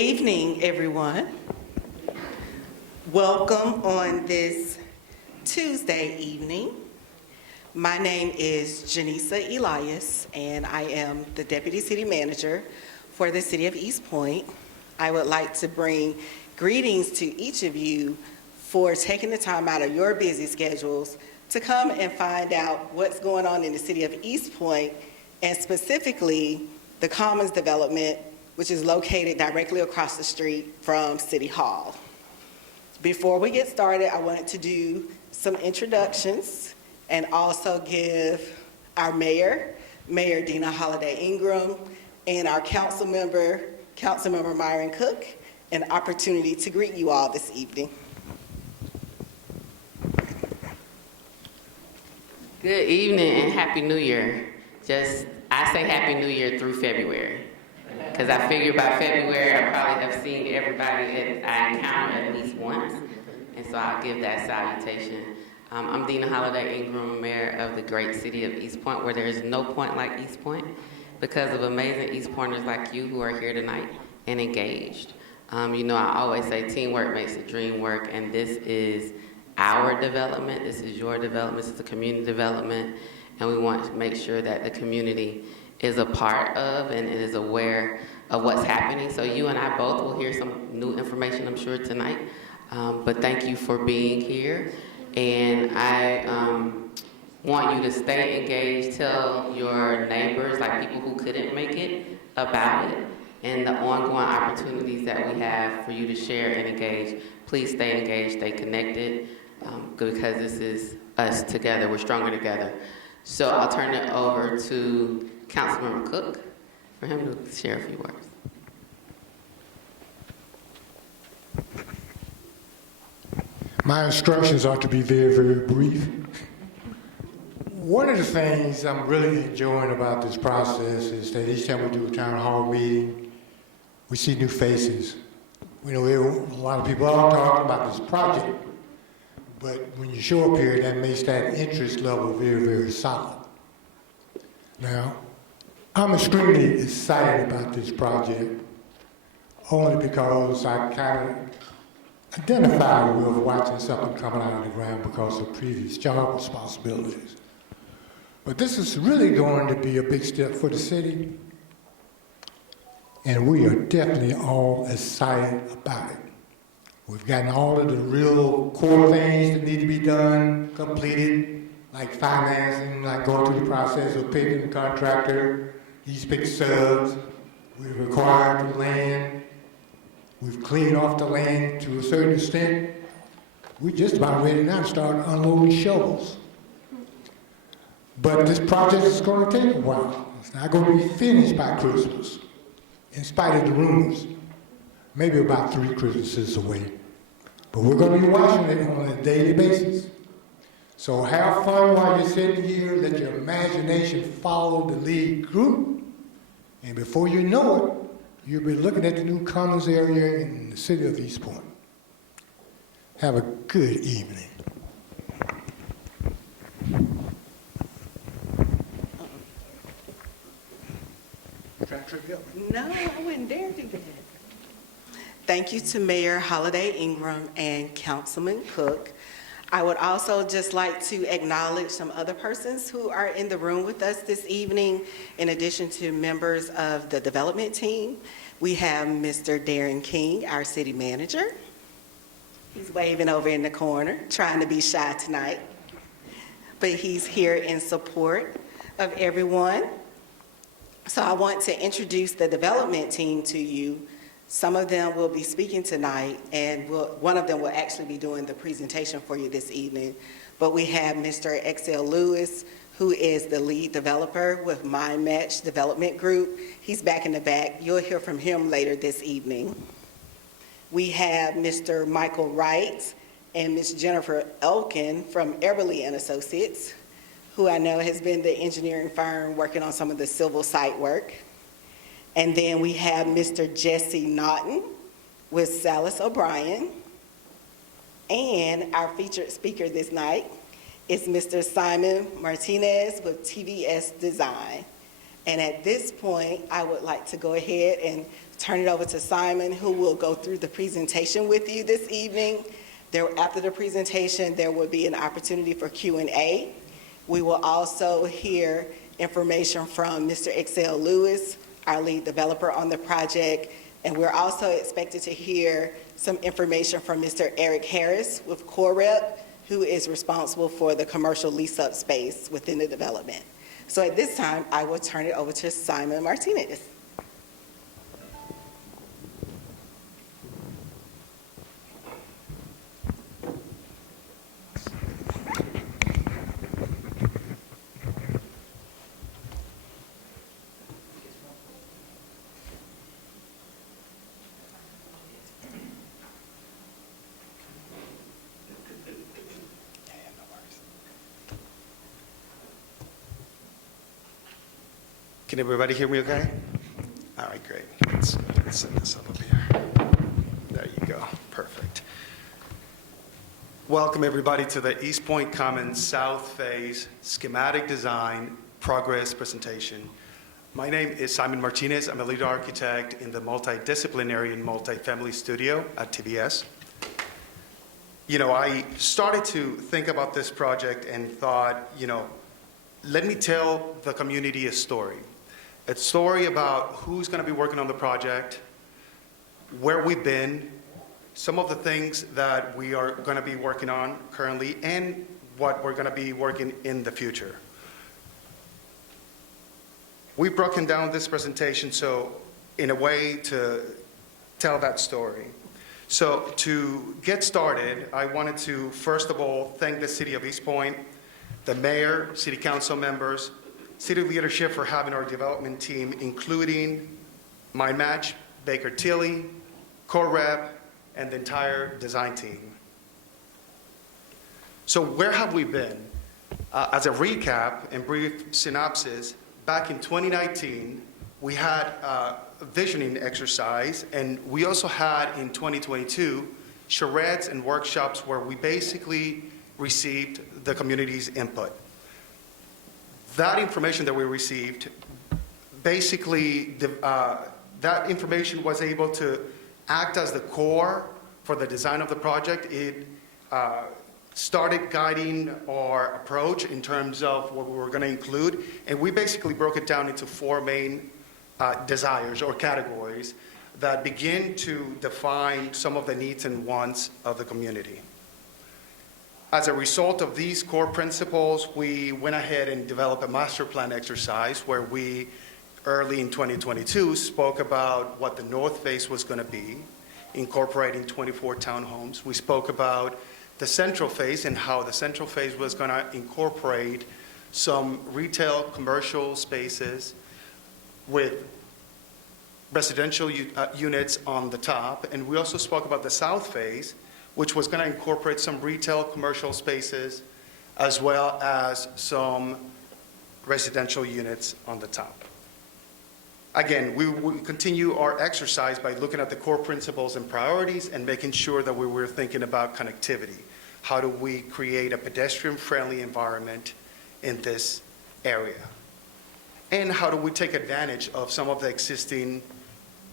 evening, everyone. Welcome on this Tuesday evening. My name is Janisa Elias, and I am the Deputy City Manager for the City of East Point. I would like to bring greetings to each of you for taking the time out of your busy schedules to come and find out what's going on in the City of East Point, and specifically the Commons development, which is located directly across the street from City Hall. Before we get started, I wanted to do some introductions and also give our Mayor Dina Holiday Ingram, and our Councilmember Myron Cook, an opportunity to greet you all this evening. Good evening and Happy New Year. I say Happy New Year through February, because I figure by February I probably have seen everybody I encounter at least once, and so I'll give that salutation. I'm Dina Holiday Ingram, Mayor of the great city of East Point, where there is no point like East Point, because of amazing East Pointers like you who are here tonight and engaged. I always say teamwork makes the dream work, and this is our development, this is your development, this is the community development, and we want to make sure that the community is a part of and is aware of what's happening. So you and I both will hear some new information, I'm sure, tonight. But thank you for being here. And I want you to stay engaged, tell your neighbors, like people who couldn't make it, about it, and the ongoing opportunities that we have for you to share and engage. Please stay engaged, stay connected, because this is us together. We're stronger together. So I'll turn it over to Councilmember Cook for him to share a few words. My instructions are to be very, very brief. One of the things I'm really enjoying about this process is that each time we do a town hall meeting, we see new faces. We know a lot of people are talking about this project, but when you show up here, that makes that interest level very, very solid. Now, I'm extremely excited about this project, only because I kind of identify with watching something coming out of the ground because of previous job responsibilities. But this is really going to be a big step for the city, and we are definitely all excited about it. We've gotten all of the real core things that need to be done, completed, like financing, like going through the process of picking the contractor, these big subs. We've acquired the land. We've cleaned off the land to a certain extent. We're just about ready now to start unloading shovels. But this project is going to take a while. It's not going to be finished by Christmas, in spite of the rumors. Maybe about 3 Christmases away. But we're going to be watching it on a daily basis. So have fun while you're sitting here. Let your imagination follow the lead group. And before you know it, you'll be looking at the new Commons area in the city of East Point. Have a good evening. Trying to trip you up. No, I wouldn't dare do that. Thank you to Mayor Holiday Ingram and Councilman Cook. I would also just like to acknowledge some other persons who are in the room with us this evening. In addition to members of the development team, we have Mr. Darren King, our city manager. He's waving over in the corner, trying to be shy tonight, but he's here in support of everyone. So I want to introduce the development team to you. Some of them will be speaking tonight, and one of them will actually be doing the presentation for you this evening. But we have Mr. Excel Lewis, who is the lead developer with Mind Match Development Group. He's back in the back. You'll hear from him later this evening. We have Mr. Michael Wright and Ms. Jennifer Elkin from Everly and Associates, who I know has been the engineering firm working on some of the civil site work. And then we have Mr. Jesse Naughton with Salas O'Brien. And our featured speaker this night is Mr. Simon Martinez with TVS Design. And at this point, I would like to go ahead and turn it over to Simon, who will go through the presentation with you this evening. After the presentation, there will be an opportunity for Q&A. We will also hear information from Mr. Excel Lewis, our lead developer on the project, and we're also expected to hear some information from Mr. Eric Harris with CoreRep, who is responsible for the commercial lease-up space within the development. So at this time, I will turn it over to Simon Martinez. Can everybody hear me okay? All right, great. Let's set this up here. There you go. Perfect. Welcome, everybody, to the East Point Commons South Phase Schematic Design Progress Presentation. My name is Simon Martinez. I'm a lead architect in the multidisciplinary and multifamily studio at TBS. You know, I started to think about this project and thought, you know, let me tell the community a story. A story about who's going to be working on the project, where we've been, some of the things that we are going to be working on currently, and what we're going to be working in the future. We've broken down this presentation in a way to tell that story. So to get started, I wanted to first of all thank the City of East Point, the mayor, city council members, city leadership for having our development team, including MindMatch, Baker Tilly, CoreRep, and the entire design team. So where have we been? As a recap and brief synopsis, back in 2019, we had a visioning exercise, and we also had in 2022 charrettes and workshops where we basically received the community's input. That information that we received, basically, that information was able to act as the core for the design of the project. It started guiding our approach in terms of what we were going to include, and we basically broke it down into four main desires or categories that begin to define some of the needs and wants of the community. As a result of these core principles, we went ahead and developed a master plan exercise where we, early in 2022, spoke about what the north face was going to be, incorporating 24 townhomes. We spoke about the central face and how the central face was going to incorporate some retail commercial spaces with residential units on the top. And we also spoke about the south face, which was going to incorporate some retail commercial spaces as well as some residential units on the top. Again, we continue our exercise by looking at the core principles and priorities and making sure that we were thinking about connectivity. How do we create a pedestrian-friendly environment in this area? And how do we take advantage of some of the existing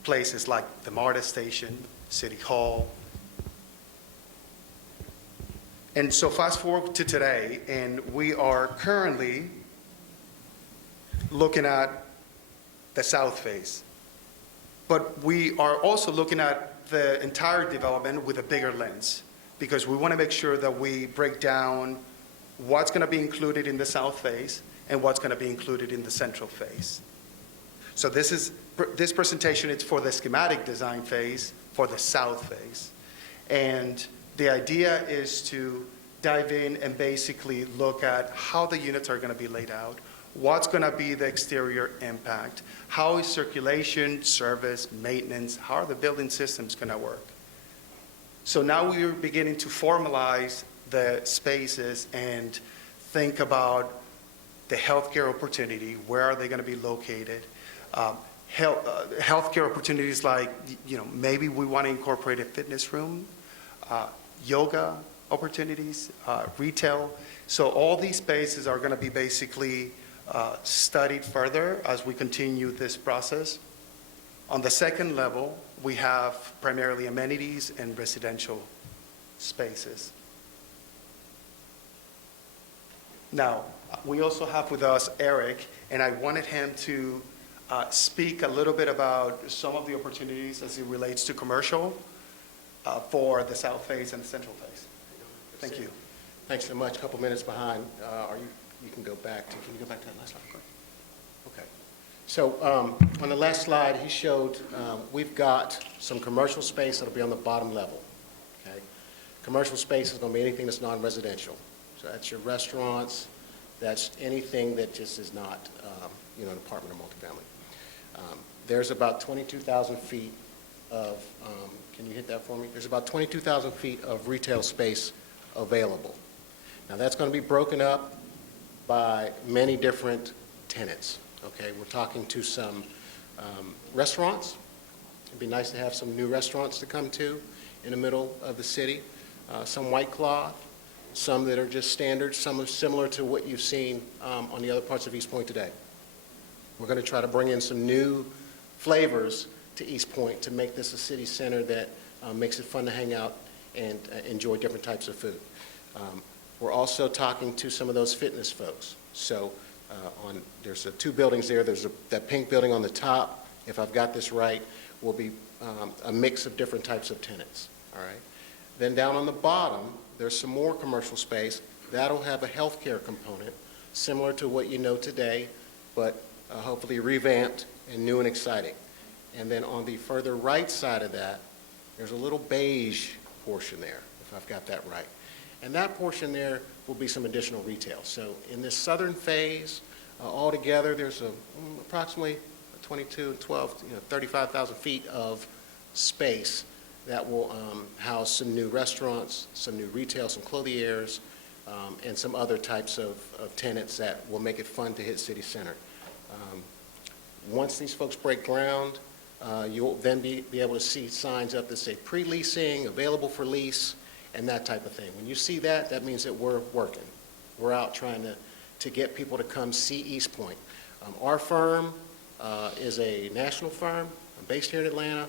places like the MARTA station, City Hall? And so fast forward to today, and we are currently looking at the south face. But we are also looking at the entire development with a bigger lens, because we want to make sure that we break down what's going to be included in the south face and what's going to be included in the central face. So this presentation is for the schematic design phase for the south face. And the idea is to dive in and basically look at how the units are going to be laid out, what's going to be the exterior impact, how is circulation, service, maintenance, how are the building systems going to work. So now we're beginning to formalize the spaces and think about the healthcare opportunity, where are they going to be located, healthcare opportunities like, maybe we want to incorporate a fitness room, yoga opportunities, retail. So all these spaces are going to be basically studied further as we continue this process. On the second level, we have primarily amenities and residential spaces. Now, we also have with us Eric, and I wanted him to speak a little bit about some of the opportunities as it relates to commercial for the south face and the central face. Thank you. Thanks so much. A couple minutes behind. You can go back to, can you go back to that last slide? Okay. So on the last slide, he showed we've got some commercial space that'll be on the bottom level. Okay. Commercial space is going to be anything that's non-residential. So that's your restaurants. That's anything that just is not, an apartment or multifamily. There's about 22,000 feet of, can you hit that for me? There's about 22,000 feet of retail space available. Now that's going to be broken up by many different tenants. Okay, we're talking to some restaurants. It'd be nice to have some new restaurants to come to in the middle of the city. Some white cloth, some that are just standard, some are similar to what you've seen on the other parts of East Point today. We're going to try to bring in some new flavors to East Point to make this a city center that makes it fun to hang out and enjoy different types of food. We're also talking to some of those fitness folks. So there's two buildings there. There's that pink building on the top, if I've got this right, will be a mix of different types of tenants. All right. Then down on the bottom, there's some more commercial space. That'll have a healthcare component, similar to what you know today, but hopefully revamped and new and exciting. And then on the further right side of that, there's a little beige portion there, if I've got that right. And that portion there will be some additional retail. So in this southern phase, altogether, there's approximately 22 and 12, 35,000 feet of space that will house some new restaurants, some new retail, some clothiers, and some other types of tenants that will make it fun to hit city center. Once these folks break ground, you'll then be able to see signs up that say pre-leasing, available for lease, and that type of thing. When you see that, that means that we're working. We're out trying to get people to come see East Point. Our firm is a national firm based here in Atlanta.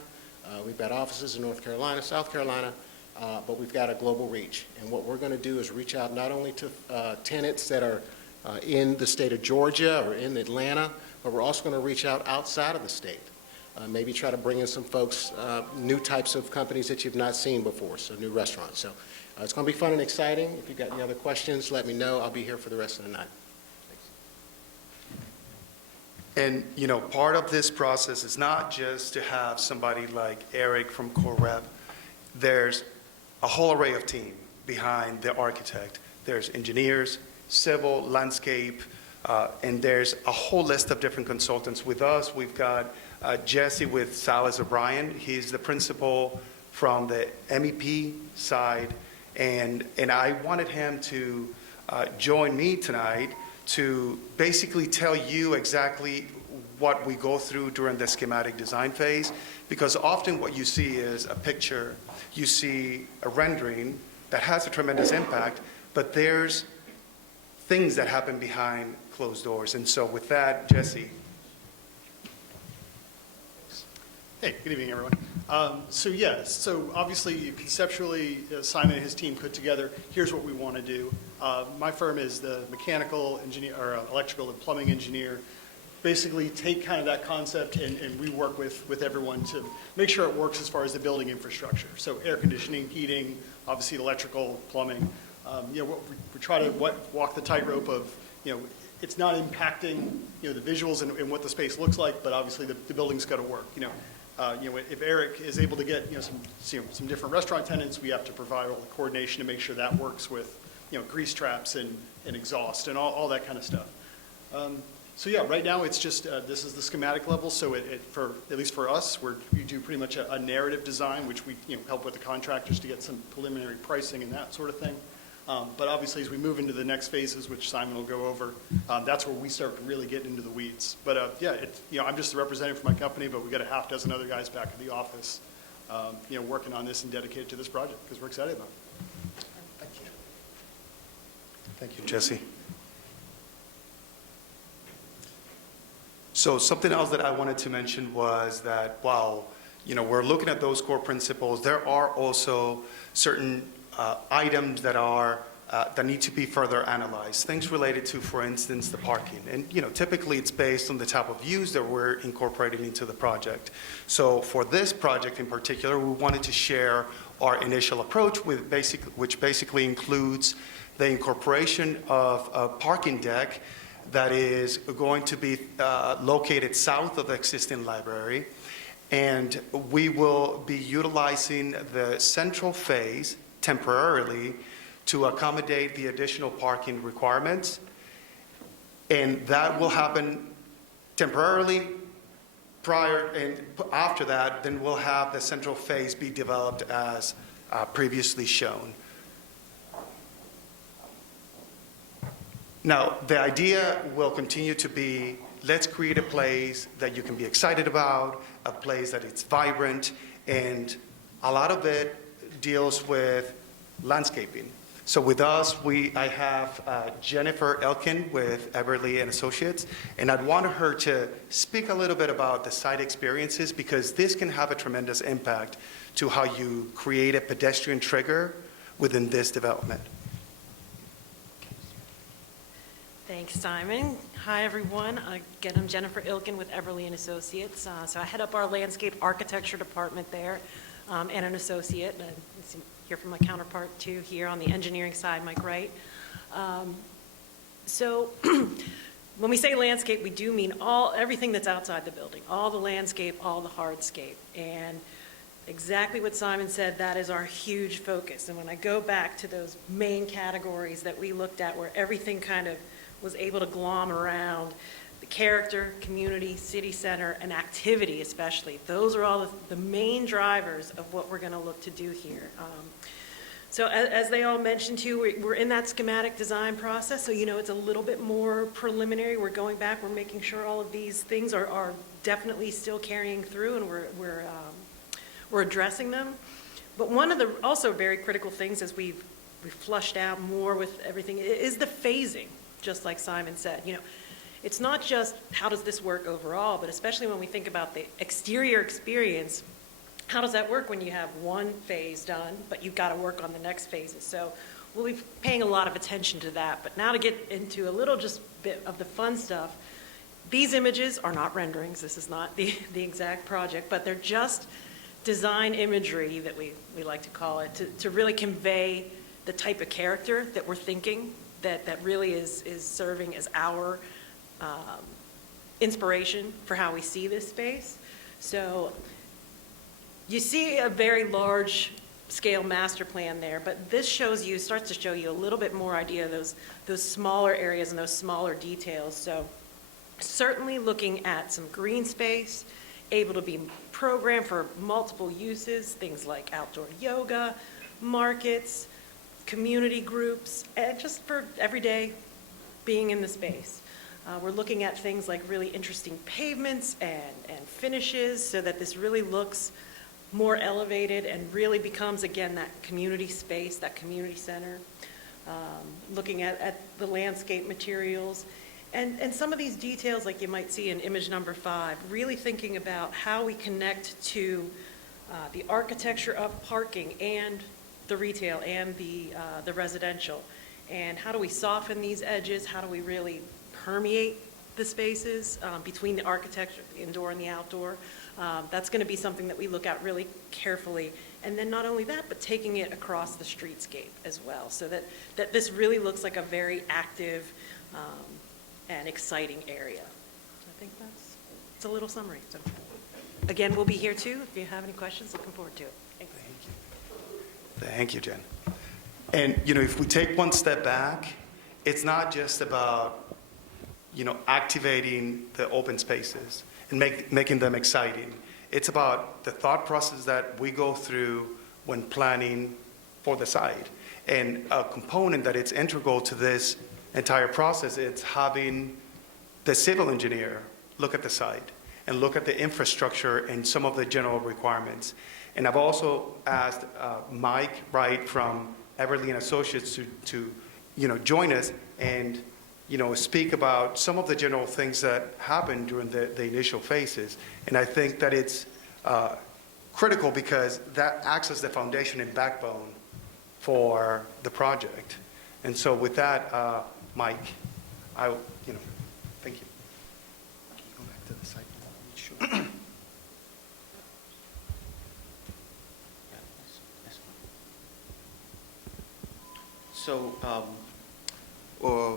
We've got offices in North Carolina, South Carolina, but we've got a global reach. And what we're going to do is reach out not only to tenants that are in the state of Georgia or in Atlanta, but we're also going to reach out outside of the state. Maybe try to bring in some folks, new types of companies that you've not seen before, so new restaurants. So it's going to be fun and exciting. If you've got any other questions, let me know. I'll be here for the rest of the night. And, part of this process is not just to have somebody like Eric from CoreRep. There's a whole array of team behind the architect. There's engineers, civil, landscape, and there's a whole list of different consultants. With us, we've got Jesse with Salas O'Brien. He's the principal from the MEP side, and I wanted him to join me tonight to basically tell you exactly what we go through during the schematic design phase, because often what you see is a picture, you see a rendering that has a tremendous impact, but there's things that happen behind closed doors. And so with that, Jesse. Hey, good evening, everyone. So obviously, conceptually, Simon and his team put together, here's what we want to do. My firm is the mechanical engineer, or electrical and plumbing engineer. Basically, take kind of that concept and we work with everyone to make sure it works as far as the building infrastructure. So air conditioning, heating, obviously electrical, plumbing. We try to walk the tightrope of, it's not impacting, the visuals and what the space looks like, but obviously the building's got to work. If Eric is able to get some different restaurant tenants, we have to provide all the coordination to make sure that works with grease traps and exhaust and all that kind of stuff. Right now it's just this is the schematic level. So for at least for us, we do pretty much a narrative design, which we help with the contractors to get some preliminary pricing and that sort of thing. But obviously, as we move into the next phases, which Simon will go over, that's where we start to really get into the weeds. But I'm just the representative for my company, but we've got a half dozen other guys back at the office, working on this and dedicated to this project because we're excited about it. Thank you, Jesse. So something else that I wanted to mention was that while, we're looking at those core principles, there are also certain items that need to be further analyzed. Things related to, for instance, the parking. And, typically it's based on the type of use that we're incorporating into the project. So for this project in particular, we wanted to share our initial approach which basically includes the incorporation of a parking deck that is going to be located south of the existing library. And we will be utilizing the central phase temporarily to accommodate the additional parking requirements. And that will happen temporarily prior, and after that, then we'll have the central phase be developed as previously shown. Now, the idea will continue to be, let's create a place that you can be excited about, a place that it's vibrant, and a lot of it deals with landscaping. So with us, I have Jennifer Elkin with Everly and Associates, and I'd want her to speak a little bit about the site experiences, because this can have a tremendous impact to how you create a pedestrian trigger within this development. Thanks, Simon. Hi, everyone. Again, I'm Jennifer Ilkin with Everly and Associates. So I head up our landscape architecture department there, and an associate. And hear from my counterpart too here on the engineering side, Mike Wright. So when we say landscape, we do mean everything that's outside the building, all the landscape, all the hardscape. And exactly what Simon said, that is our huge focus. And when I go back to those main categories that we looked at, where everything kind of was able to glom around the character, community, city center, and activity especially. Those are all the main drivers of what we're going to look to do here. So as they all mentioned too, we're in that schematic design process, so it's a little bit more preliminary. We're going back, we're making sure all of these things are definitely still carrying through, and we're addressing them. But one of the also very critical things as we've flushed out more with everything is the phasing. Just like Simon said, it's not just how does this work overall, but especially when we think about the exterior experience, how does that work when you have one phase done, but you've got to work on the next phases? So we'll be paying a lot of attention to that. But now to get into a little just bit of the fun stuff, these images are not renderings. This is not the exact project, but they're just design imagery that we like to call it, to really convey the type of character that we're thinking that really is serving as our inspiration for how we see this space. So you see a very large scale master plan there, but this starts to show you a little bit more idea of those smaller areas and those smaller details. So certainly looking at some green space, able to be programmed for multiple uses, things like outdoor yoga, markets, community groups, and just for everyday being in the space. We're looking at things like really interesting pavements and finishes so that this really looks more elevated and really becomes, again, that community space, that community center. Looking at the landscape materials. And some of these details, like you might see in image number 5, really thinking about how we connect to the architecture of parking and the retail and the residential. And how do we soften these edges? How do we really permeate the spaces between the architecture, the indoor and the outdoor? That's going to be something that we look at really carefully. And then not only that, but taking it across the streetscape as well, so that this really looks like a very active and exciting area. I think it's a little summary. So again, we'll be here too if you have any questions. Looking forward to it. Thanks. Thank you, Jen. And, if we take one step back, it's not just about, activating the open spaces and making them exciting. It's about the thought process that we go through when planning for the site. And a component that it's integral to this entire process, it's having the civil engineer look at the site and look at the infrastructure and some of the general requirements. And I've also asked Mike Wright from Everly and Associates to join us and speak about some of the general things that happen during the initial phases. And I think that it's critical because that acts as the foundation and backbone for the project. And so with that, Mike, thank you. Go back to the site. Sure. So,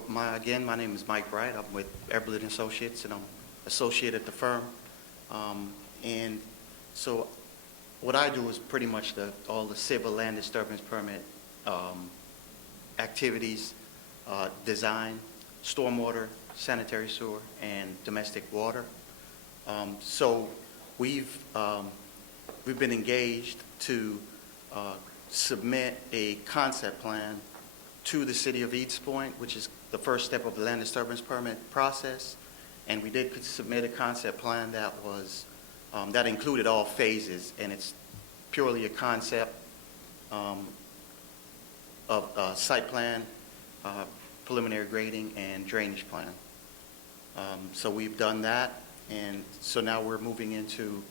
my name is Mike Wright. I'm with Eberlin Associates, and I'm associate at the firm. And so, what I do is pretty much all the civil land disturbance permit activities, design, stormwater, sanitary sewer, and domestic water. So, we've been engaged to submit a concept plan to the city of East Point, which is the first step of the land disturbance permit process. And we did submit a concept plan that was, that included all phases, and it's purely a concept of site plan, preliminary grading, and drainage plan. So we've done that, and so now we're moving into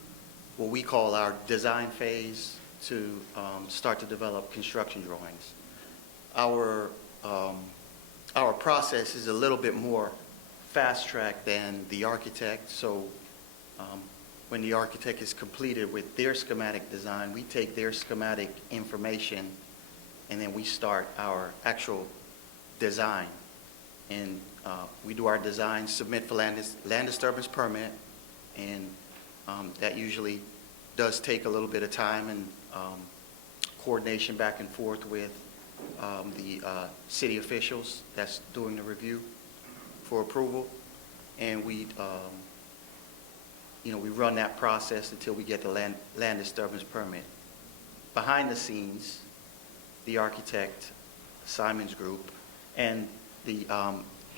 what we call our design phase to start to develop construction drawings. Our process is a little bit more fast-tracked than the architect. So when the architect is completed with their schematic design, we take their schematic information and then we start our actual design. And we do our design, submit for land disturbance permit, and that usually does take a little bit of time and coordination back and forth with the city officials that's doing the review for approval, and we run that process until we get the land disturbance permit. Behind the scenes, the architect, Simon's group, and the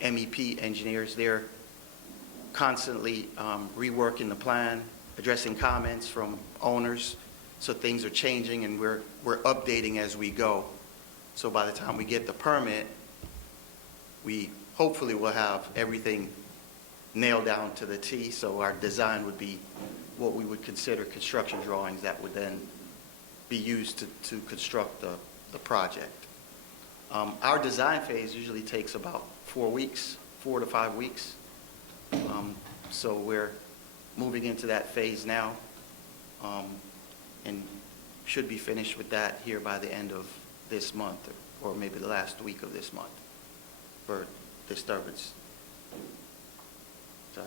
MEP engineers, they're constantly reworking the plan, addressing comments from owners, so things are changing and we're updating as we go. So by the time we get the permit, we hopefully will have everything nailed down to the T, so our design would be what we would consider construction drawings that would then be used to construct the project. Our design phase usually takes about 4 to 5 weeks. So we're moving into that phase now, and should be finished with that here by the end of this month, or maybe the last week of this month for disturbance. So,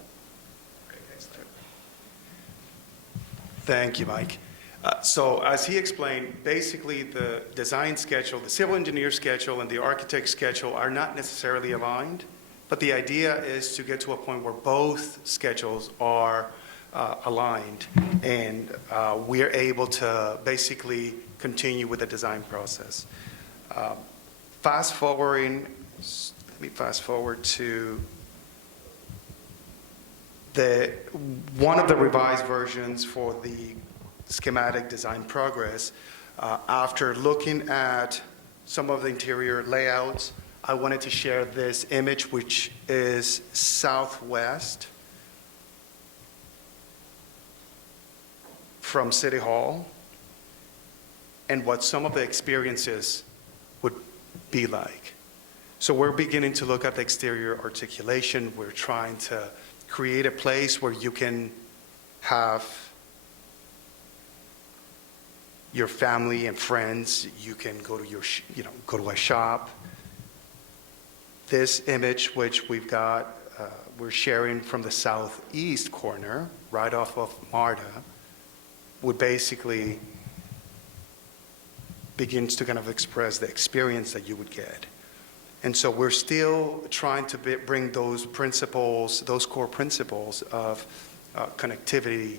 Thank you, Mike. So as he explained, basically the design schedule, the civil engineer schedule, and the architect schedule are not necessarily aligned, but the idea is to get to a point where both schedules are aligned, and we are able to basically continue with the design process. Let me fast forward to one of the revised versions for the schematic design progress. After looking at some of the interior layouts, I wanted to share this image, which is southwest from City Hall, and what some of the experiences would be like. So we're beginning to look at the exterior articulation. We're trying to create a place where you can have your family and friends. You can go to go to a shop. This image, which we've got, we're sharing from the southeast corner, right off of MARTA, would basically begins to kind of express the experience that you would get. And so we're still trying to bring those principles, those core principles of connectivity,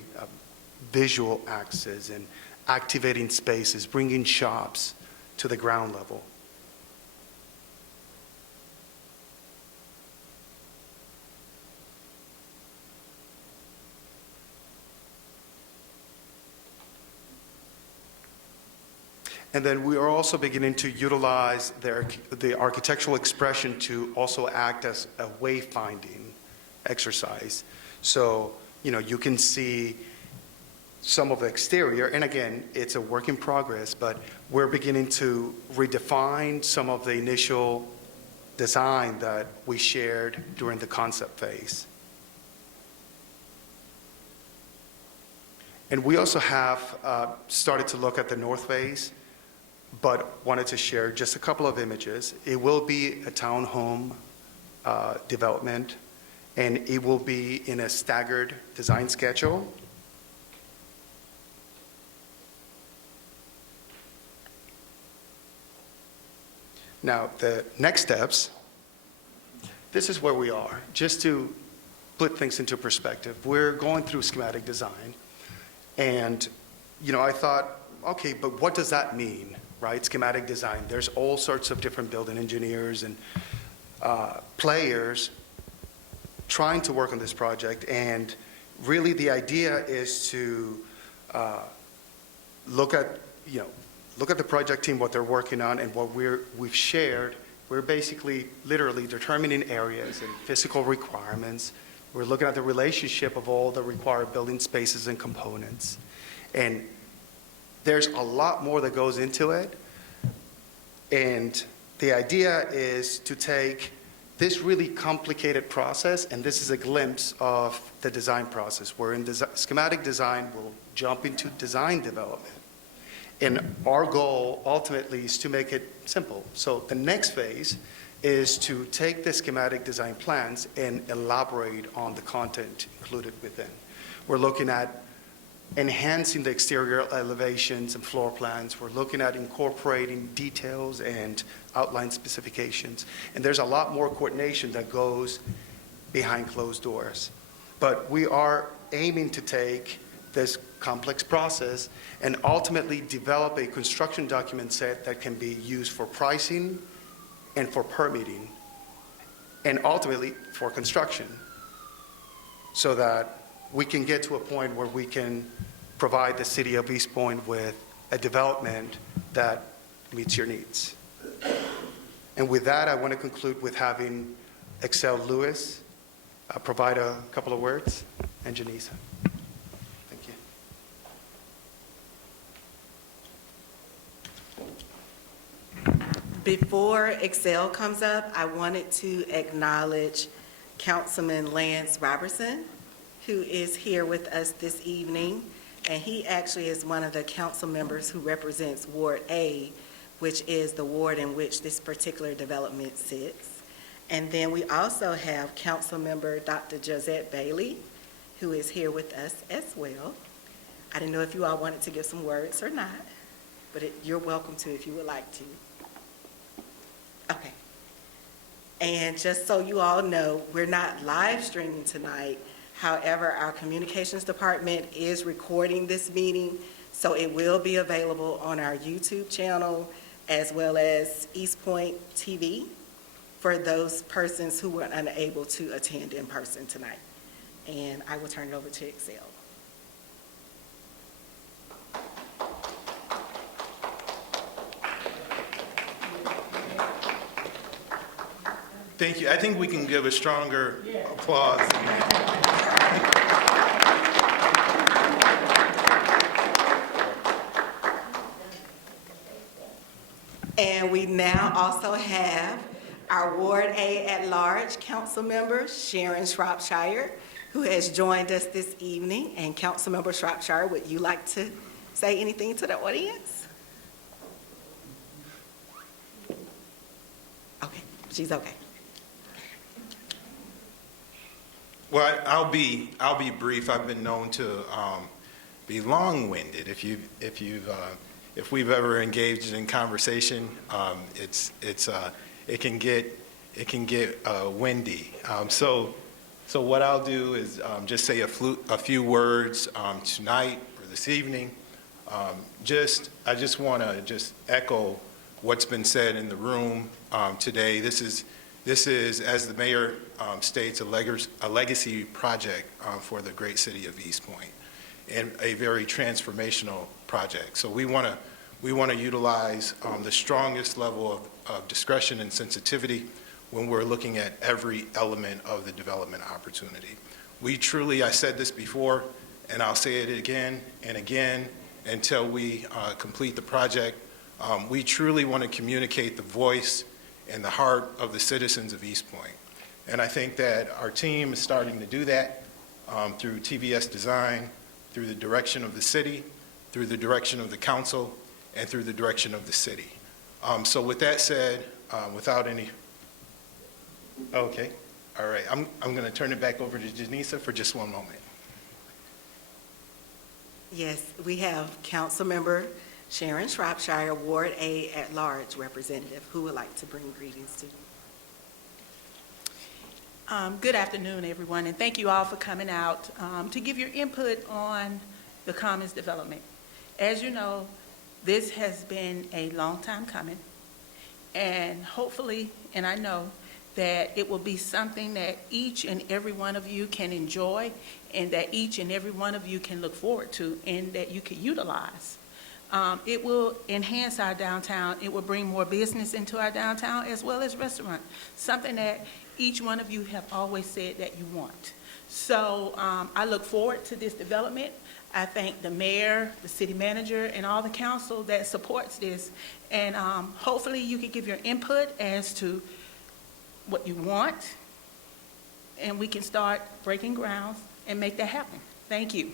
visual access, and activating spaces, bringing shops to the ground level. And then we are also beginning to utilize the architectural expression to also act as a wayfinding exercise. So, you can see some of the exterior, and again, it's a work in progress, but we're beginning to redefine some of the initial design that we shared during the concept phase. And we also have started to look at the north face, but wanted to share just a couple of images. It will be a townhome development, and it will be in a staggered design schedule. Now, the next steps, this is where we are. Just to put things into perspective, we're going through schematic design, and I thought, okay, but what does that mean, right? Schematic design. There's all sorts of different building engineers and players trying to work on this project, and really the idea is to look at the project team, what they're working on, and what we've shared. We're basically literally determining areas and physical requirements. We're looking at the relationship of all the required building spaces and components. And there's a lot more that goes into it. And the idea is to take this really complicated process, and this is a glimpse of the design process. Where in schematic design, we'll jump into design development. And our goal ultimately is to make it simple. So the next phase is to take the schematic design plans and elaborate on the content included within. We're looking at enhancing the exterior elevations and floor plans. We're looking at incorporating details and outline specifications. And there's a lot more coordination that goes behind closed doors. But we are aiming to take this complex process and ultimately develop a construction document set that can be used for pricing and for permitting, and ultimately for construction, so that we can get to a point where we can provide the city of East Point with a development that meets your needs. And with that, I want to conclude with having Excel Lewis provide a couple of words, and Janisa. Thank you. Before Excel comes up, I wanted to acknowledge Councilman Lance Robertson, who is here with us this evening, and he actually is one of the council members who represents Ward A, which is the ward in which this particular development sits. And then we also have Council Member Dr. Josette Bailey, who is here with us as well. I didn't know if you all wanted to give some words or not, but you're welcome to if you would like to. Okay. And just so you all know, we're not live streaming tonight. However, our communications department is recording this meeting, so it will be available on our YouTube channel as well as East Point TV for those persons who were unable to attend in person tonight. And I will turn it over to Excel. Thank you. I think we can give a stronger applause. And we now also have our Ward A at-large council member, Sharon Shropshire, who has joined us this evening. And Councilmember Shropshire, would you like to say anything to the audience? Okay, she's okay. Well, I'll be brief. I've been known to be long-winded. If we've ever engaged in conversation, it can get windy. So what I'll do is just say a few words tonight or this evening. I just want to echo what's been said in the room today. This is, as the mayor states, a legacy project for the great city of East Point, and a very transformational project. So we want we want to utilize the strongest level of discretion and sensitivity when we're looking at every element of the development opportunity. We truly, I said this before, and I'll say it again and again until we complete the project, we truly want to communicate the voice and the heart of the citizens of East Point. And I think that our team is starting to do that through TVS Design, through the direction of the city, through the direction of the council, and through the direction of the city. So with that said, without any, okay, all right, I'm going to turn it back over to Janisa for just one moment. Yes, we have Councilmember Sharon Shropshire, Ward A at-large representative, who would like to bring greetings to you. Good afternoon, everyone, and thank you all for coming out to give your input on the Commons development. As you know, this has been a long time coming, and hopefully, and I know, that it will be something that each and every one of you can enjoy and that each and every one of you can look forward to and that you can utilize. It will enhance our downtown. It will bring more business into our downtown as well as restaurant, something that each one of you have always said that you want. So I look forward to this development. I thank the mayor, the city manager, and all the council that supports this. And hopefully you can give your input as to what you want, and we can start breaking grounds and make that happen. Thank you.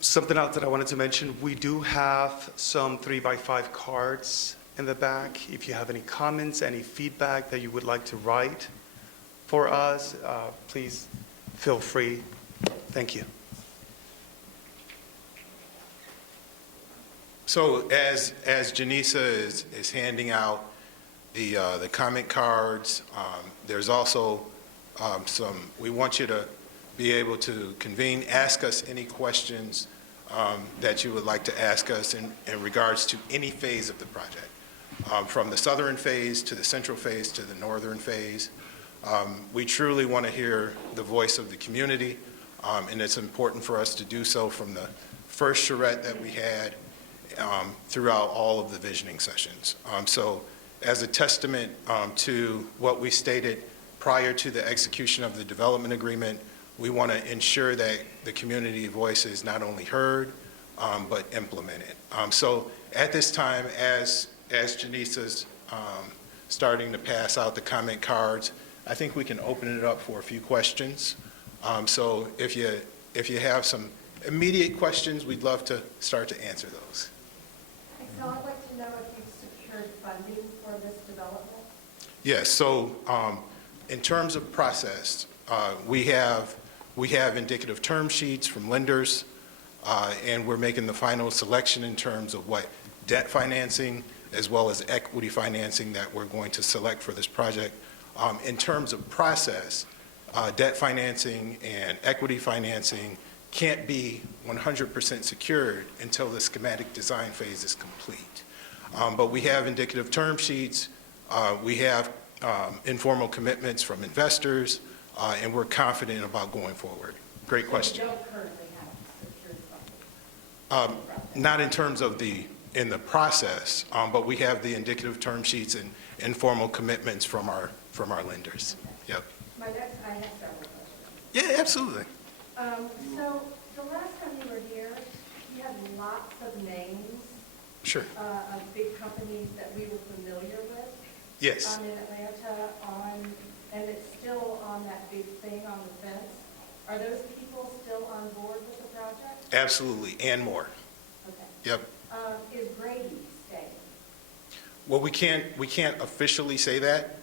Something else that I wanted to mention, we do have some 3x5 cards in the back. If you have any comments, any feedback that you would like to write for us, please feel free. Thank you. So as Janisa is handing out the comment cards, there's also we want you to be able to convene, ask us any questions that you would like to ask us in regards to any phase of the project, from the southern phase to the central phase to the northern phase. We truly want to hear the voice of the community, and it's important for us to do so from the first charrette that we had throughout all of the visioning sessions. So as a testament to what we stated prior to the execution of the development agreement, we want to ensure that the community voice is not only heard, but implemented. So at this time, as Janisa's starting to pass out the comment cards, I think we can open it up for a few questions. So if you have some immediate questions, we'd love to start to answer those. So I'd like to know if you've secured funding for this development? Yes, so in terms of process, we have indicative term sheets from lenders, and we're making the final selection in terms of what debt financing as well as equity financing that we're going to select for this project. In terms of process, debt financing and equity financing can't be 100% secured until the schematic design phase is complete. But we have indicative term sheets, we have informal commitments from investors, and we're confident about going forward. Great question. You don't currently have secured funding? Not in terms of in the process, but we have the indicative term sheets and informal commitments from our lenders. Yep. I have several questions. Yeah, absolutely. So the last time you were here, you had lots of names Sure. of big companies that we were familiar with. Yes. In Atlanta, and it's still on that big thing on the fence. Are those people still on board with the project? Absolutely, and more. Okay. Yep. Is Grady staying? Well, we can't officially say that.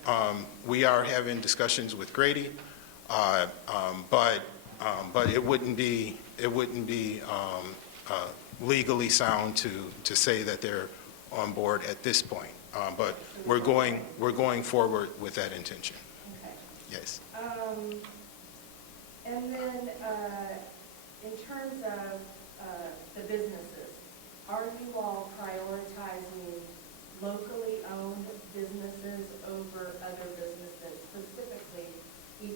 We are having discussions with Grady, but it wouldn't be legally sound to say that they're on board at this point. But we're going forward with that intention. Okay. Yes. And then, in terms of the businesses, are you all prioritizing locally owned businesses over other businesses, specifically East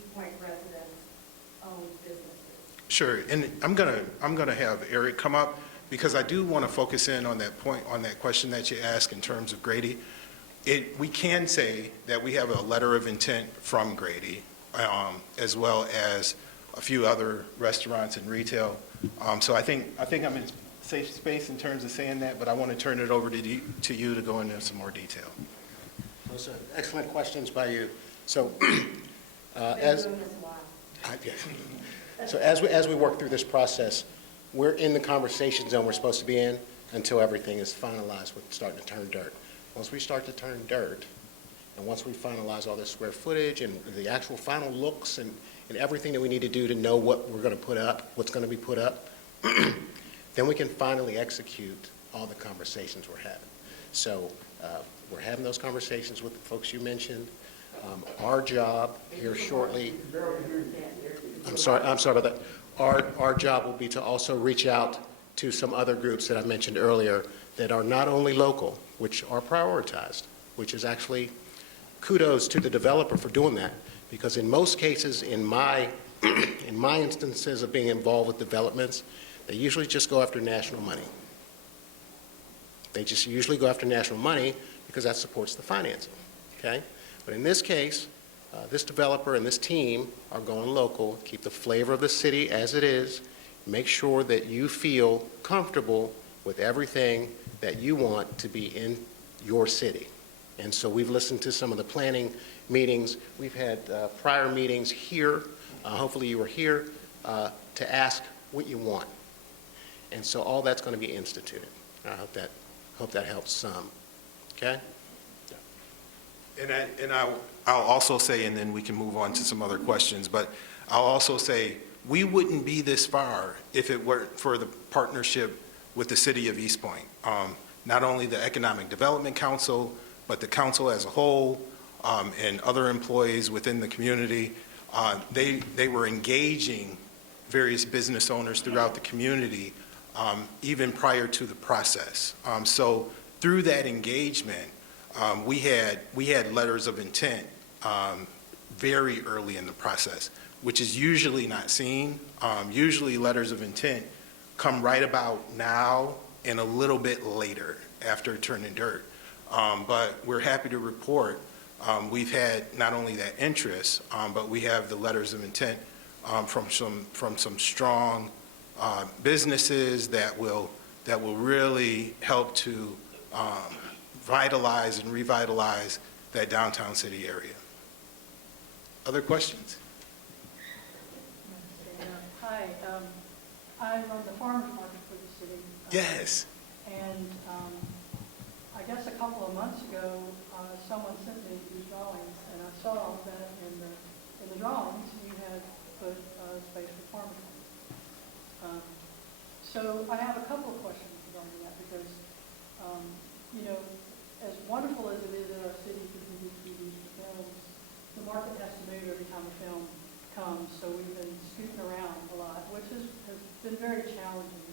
Sure, and I'm gonna have Eric come up, because I do want to focus in on that point, on that question that you asked in terms of Grady. We can say that we have a letter of intent from Grady, as well as a few other restaurants and retail. So I think I'm in safe space in terms of saying that, but I want to turn it over to you to go into some more detail. Those are excellent questions by you. So as we work through this process, we're in the conversation zone we're supposed to be in until everything is finalized with starting to turn dirt. Once we start to turn dirt, and once we finalize all the square footage and the actual final looks and everything that we need to do to know what we're going to put up, what's going to be put up, then we can finally execute all the conversations we're having. So we're having those conversations with the folks you mentioned. Our job here shortly, I'm sorry about that. Our job will be to also reach out to some other groups that I mentioned earlier that are not only local, which are prioritized, which is actually kudos to the developer for doing that, because in most cases, in my instances of being involved with developments, they usually just go after national money. They just usually go after national money because that supports the financing, okay? But in this case, this developer and this team are going local, keep the flavor of the city as it is, make sure that you feel comfortable with everything that you want to be in your city. And so we've listened to some of the planning meetings. We've had prior meetings here, hopefully you were here, to ask what you want. And so all that's going to be instituted. I hope that helps some, okay? And I'll also say, and then we can move on to some other questions, but I'll also say, we wouldn't be this far if it weren't for the partnership with the city of East Point. Not only the Economic Development Council, but the council as a whole, and other employees within the community. They were engaging various business owners throughout the community, even prior to the process. So through that engagement, we had letters of intent very early in the process, which is usually not seen. Usually letters of intent come right about now and a little bit later after turning dirt. But we're happy to report we've had not only that interest, but we have the letters of intent from some strong businesses that will really help to vitalize and revitalize that downtown city area. Other questions? Hi, I run the farmers market for the city. Yes. And I guess a couple of months ago, someone sent me these drawings, and I saw that in the drawings, you had put space for farmers market. So I have a couple of questions regarding that, because, you know, as wonderful as it is that our city continues to use the films, the market has to move every time a film comes, so we've been scooting around a lot, which has been very challenging.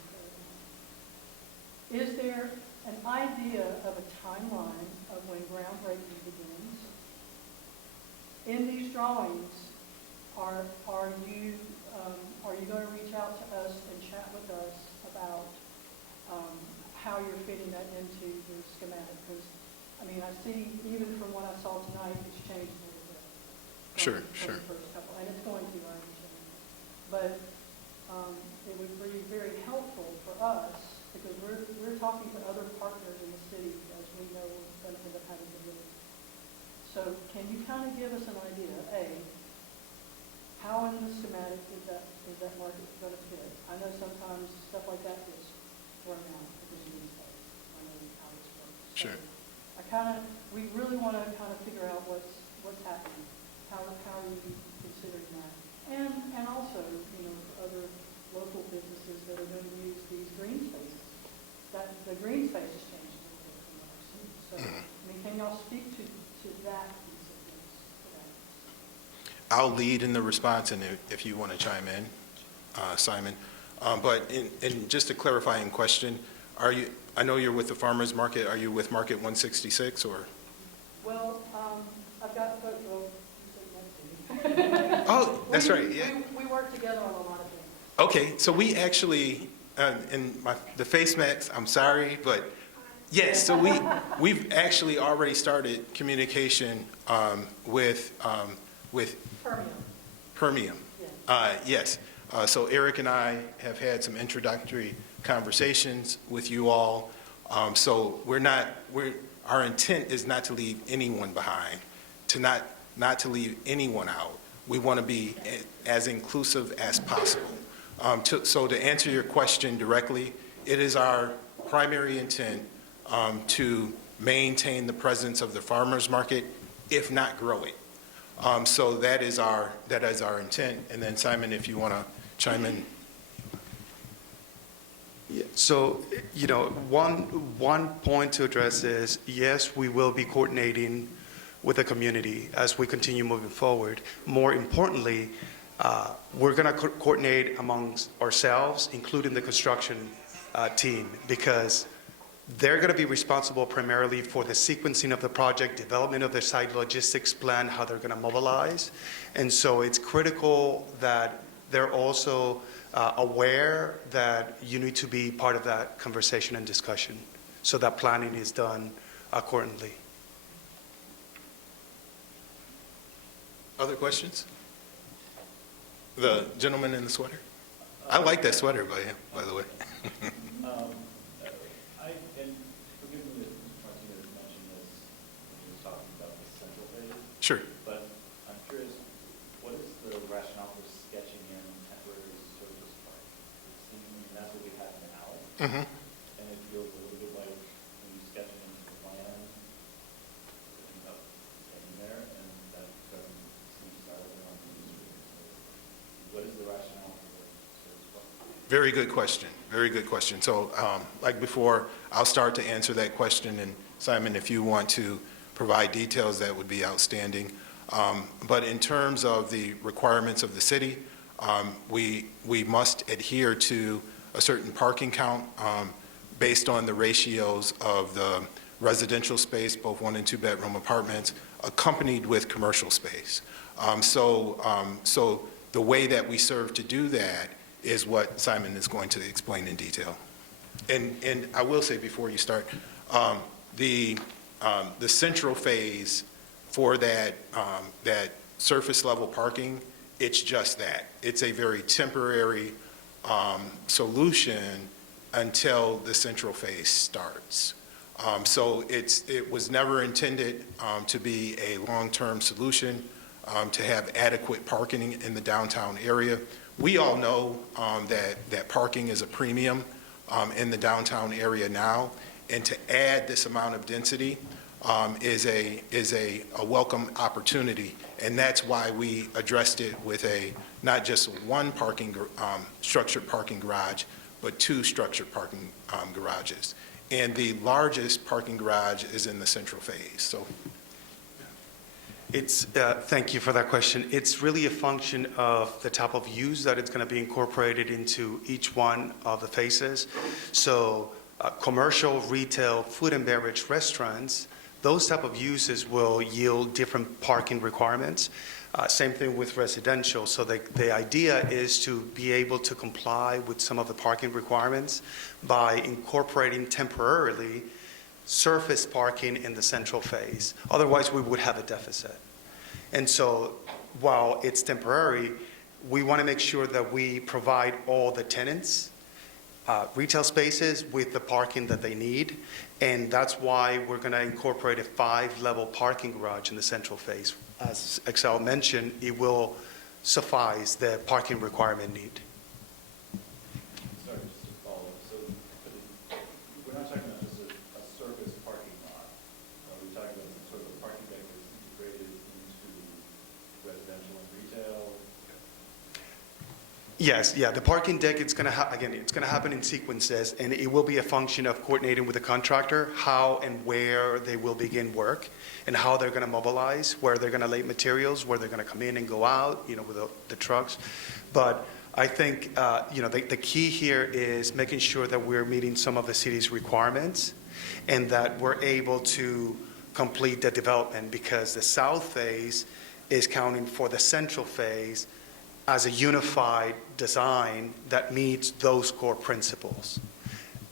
Is there an idea of a timeline of when groundbreaking begins? In these drawings, are you going to reach out to us and chat with us about how you're fitting that into the schematic? Because, I mean, I see, even from what I saw tonight, it's changed a little bit. Sure. The first couple, and it's going to, I understand. But it would be very helpful for us, because we're talking to other partners in the city, as we know we're going to end up having to do. So can you kind of give us an idea, A, how in the schematic is that market going to fit? I know sometimes stuff like that gets thrown out because of these days. I know how this works. So Sure. we really want to kind of figure out what's happening. How are you considering that? And also, you know, for other local businesses that are going to use these green spaces. That the green space has changed a little bit from what I've seen. So, I mean, can y'all speak to that piece of this today? I'll lead in the response, and if you want to chime in, Simon. But in just a clarifying question, I know you're with the farmers market. Are you with Market 166 or? Well, I've got folks. Well, you said Oh, that's right. Yeah. We work together on a lot of things. Okay, so we actually, the face masks, I'm sorry, but yes, so we've actually already started communication with Permium. Yes. So Eric and I have had some introductory conversations with you all. So our intent is not to leave anyone behind, not to leave anyone out. We want to be as inclusive as possible. So to answer your question directly, it is our primary intent to maintain the presence of the farmers market, if not grow it. So that is our intent. And then Simon, if you want to chime in. Yeah, so, one point to address is, yes, we will be coordinating with the community as we continue moving forward. More importantly, we're going to coordinate amongst ourselves, including the construction team, because they're going to be responsible primarily for the sequencing of the project, development of the site logistics plan, how they're going to mobilize. And so it's critical that they're also aware that you need to be part of that conversation and discussion so that planning is done accordingly. Other questions? The gentleman in the sweater? I like that sweater by the way. And forgive me if Mr. Martinez mentioned this when he was talking about the central phase, Sure. but I'm curious, what is the rationale for sketching in temporary surface park? That's what we have now, Mm-hmm. and it feels a little bit like when you sketch it into the plan, you end up getting there, and that doesn't seem solid on the street. What is the rationale for the surface park? Very good question. Very good question. So like before, I'll start to answer that question. And Simon, if you want to provide details, that would be outstanding. But in terms of the requirements of the city, we must adhere to a certain parking count based on the ratios of the residential space, both 1 and 2 bedroom apartments, accompanied with commercial space. So the way that we serve to do that is what Simon is going to explain in detail. And I will say before you start, the central phase for that surface level parking, it's just that. It's a very temporary solution until the central phase starts. So it was never intended to be a long-term solution to have adequate parking in the downtown area. We all know that parking is a premium in the downtown area now, and to add this amount of density is a welcome opportunity, and that's why we addressed it with not just one structured parking garage, but 2 structured parking garages. And the largest parking garage is in the central phase. So. Thank you for that question. It's really a function of the type of use that it's going to be incorporated into each one of the phases. So commercial, retail, food and beverage restaurants, those type of uses will yield different parking requirements. Same thing with residential. So the idea is to be able to comply with some of the parking requirements by incorporating temporarily surface parking in the central phase. Otherwise, we would have a deficit. And so while it's temporary, we want to make sure that we provide all the tenants retail spaces with the parking that they need. And that's why we're going to incorporate a 5-level parking garage in the central phase. As Excel mentioned, it will suffice the parking requirement need. Sorry, just to follow up. So we're not talking about just a surface parking lot. We're talking about some sort of a parking deck that's integrated into residential and retail. Yes, yeah, the parking deck, it's going to, again, it's going to happen in sequences, and it will be a function of coordinating with the contractor how and where they will begin work, and how they're going to mobilize, where they're going to lay materials, where they're going to come in and go out, with the trucks. But I think, the key here is making sure that we're meeting some of the city's requirements, and that we're able to complete the development, because the south phase is counting for the central phase as a unified design that meets those core principles.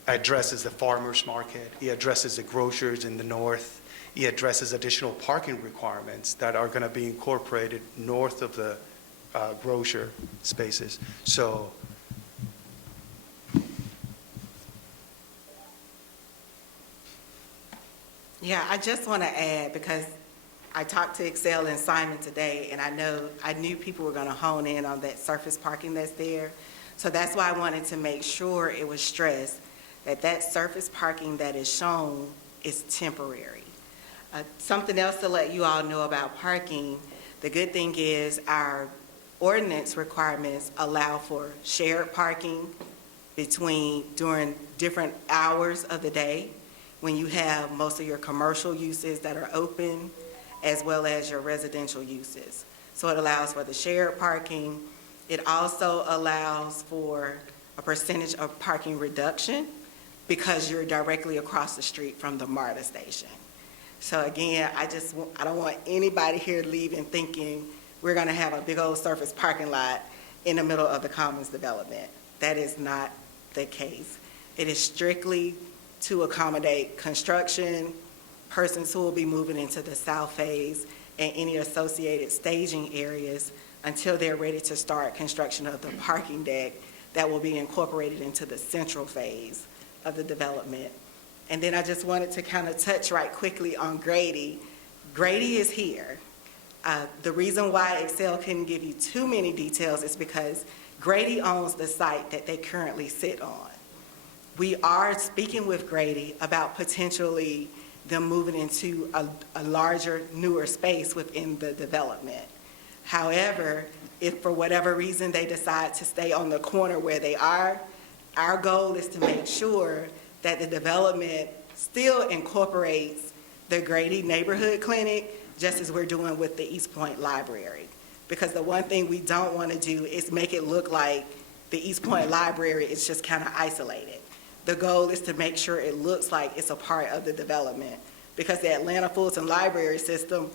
Addresses the farmers market, it addresses the grocers in the north, it addresses additional parking requirements that are going to be incorporated north of the grocer spaces. So Yeah, I just want to add, because I talked to Excel and Simon today, and I knew people were going to hone in on that surface parking that's there. So that's why I wanted to make sure it was stressed that that surface parking that is shown is temporary. Something else to let you all know about parking, the good thing is our ordinance requirements allow for shared parking during different hours of the day, when you have most of your commercial uses that are open, as well as your residential uses. So it allows for the shared parking. It also allows for a percentage of parking reduction because you're directly across the street from the MARTA station. So again, I don't want anybody here leaving thinking we're gonna have a big old surface parking lot in the middle of the Commons development. That is not the case. It is strictly to accommodate construction, persons who will be moving into the south phase, and any associated staging areas until they're ready to start construction of the parking deck that will be incorporated into the central phase of the development. And then I just wanted to kind of touch right quickly on Grady. Grady is here. The reason why Excel couldn't give you too many details is because Grady owns the site that they currently sit on. We are speaking with Grady about potentially them moving into a larger, newer space within the development. However, if for whatever reason they decide to stay on the corner where they are, our goal is to make sure that the development still incorporates the Grady Neighborhood Clinic, just as we're doing with the East Point Library. Because the one thing we don't want to do is make it look like the East Point Library is just kind of isolated. The goal is to make sure it looks like it's a part of the development, because the Atlanta Fulton Library System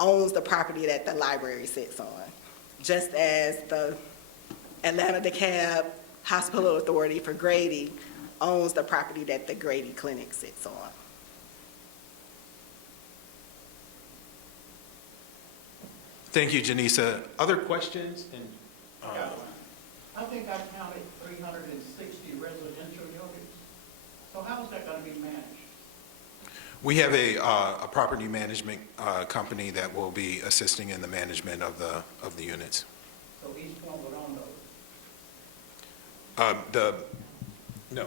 owns the property that the library sits on, just as the Atlanta DeKalb Hospital Authority for Grady owns the property that the Grady Clinic sits on. Thank you, Janisa. Other questions? And I think I counted 360 residential units. So how is that going to be managed? we have a property management company that will be assisting in the management of the units. So East Point would own those? No.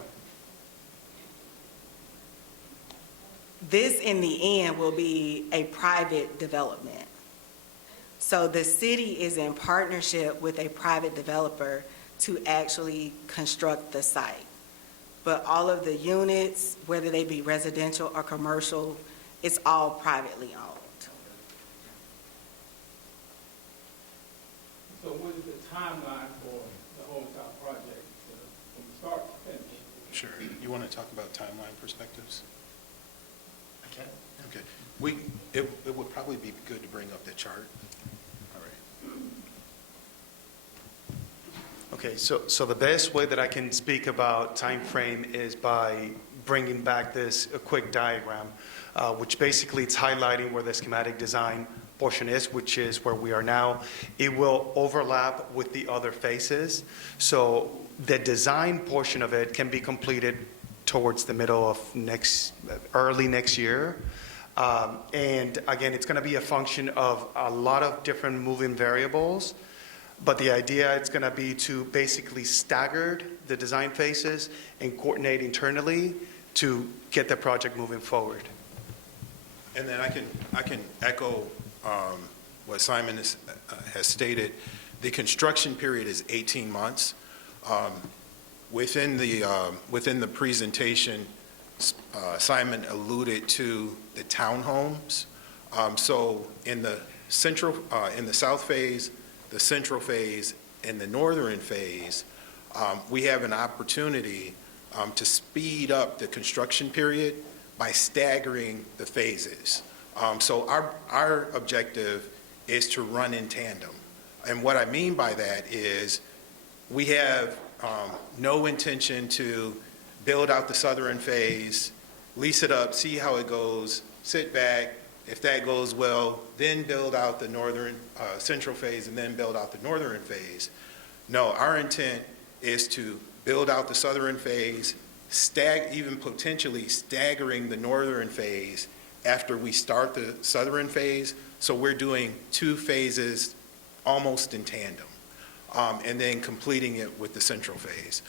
This, in the end, will be a private development. So the city is in partnership with a private developer to actually construct the site. But all of the units, whether they be residential or commercial, it's all privately owned. So what is the timeline for the whole entire project from start to finish? Sure. You want to talk about timeline perspectives? I can. Okay. It would probably be good to bring up the chart. All right. Okay, so the best way that I can speak about time frame is by bringing back this a quick diagram, which basically it's highlighting where the schematic design portion is, which is where we are now. It will overlap with the other phases. So the design portion of it can be completed towards the middle of early next year. And again, it's going to be a function of a lot of different moving variables. But the idea is going to be to basically stagger the design phases and coordinate internally to get the project moving forward. And then I can echo what Simon has stated. The construction period is 18 months. Within the presentation, Simon alluded to the townhomes. So in the south phase, the central phase, and the northern phase, we have an opportunity to speed up the construction period by staggering the phases. So our objective is to run in tandem. And what I mean by that is we have no intention to build out the southern phase, lease it up, see how it goes, sit back. If that goes well, then build out the northern, central phase, and then build out the northern phase. No, our intent is to build out the southern phase, even potentially staggering the northern phase after we start the southern phase. So we're doing 2 phases almost in tandem, and then completing it with the central phase.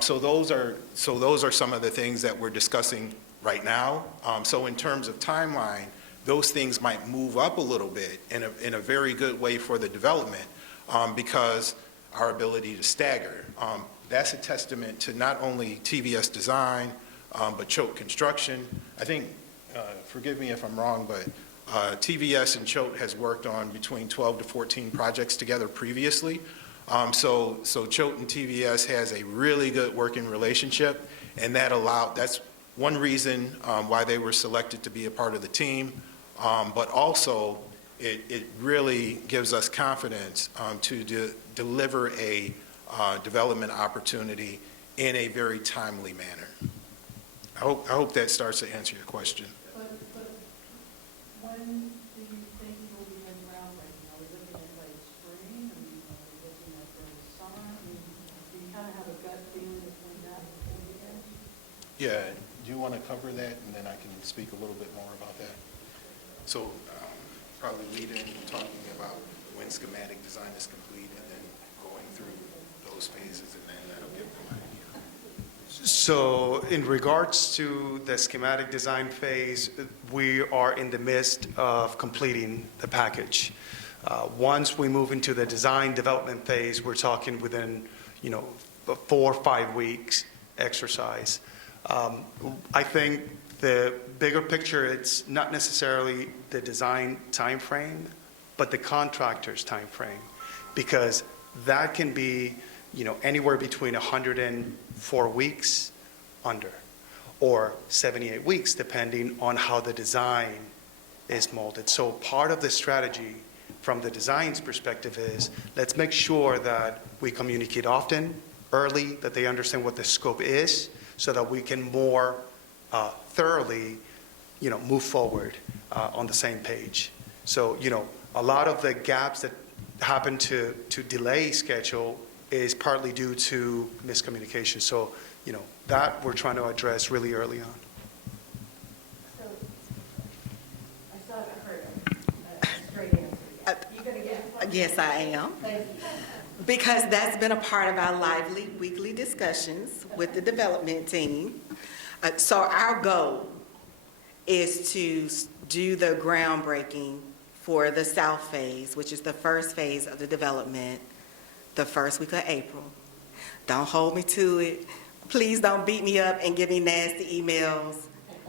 So those are some of the things that we're discussing right now. So in terms of timeline, those things might move up a little bit in a very good way for the development, because our ability to stagger. That's a testament to not only TVS Design, but Choate Construction. I think, forgive me if I'm wrong, but TVS and Choate has worked on between 12 to 14 projects together previously. So Choate and TVS has a really good working relationship, and that's one reason why they were selected to be a part of the team. But also, it really gives us confidence to deliver a development opportunity in a very timely manner. I hope that starts to answer your question. But when do you think you'll begin groundbreaking? Are we looking at late spring? Are we looking at early summer? I mean, do you kind of have a gut feeling of when that will begin? Yeah, do you want to cover that, and then I can speak a little bit more about that? So probably lead in talking about when schematic design is complete, and then going through those phases, and then that'll give them an idea. So in regards to the schematic design phase, we are in the midst of completing the package. Once we move into the design development phase, we're talking within, 4 or 5 weeks exercise. I think the bigger picture, it's not necessarily the design timeframe, but the contractor's timeframe, because that can be, anywhere between 104 weeks under, or 78 weeks, depending on how the design is molded. So part of the strategy from the design's perspective is, let's make sure that we communicate often, early, that they understand what the scope is, so that we can more thoroughly, move forward on the same page. So, a lot of the gaps that happen to delay schedule is partly due to miscommunication. So, that we're trying to address really early on. So, I thought I heard a straight answer. You gonna get? Yes, I am. Thank you. Because that's been a part of our lively weekly discussions with the development team. So our goal is to do the groundbreaking for the south phase, which is the first phase of the development, the first week of April. Don't hold me to it. Please don't beat me up and give me nasty emails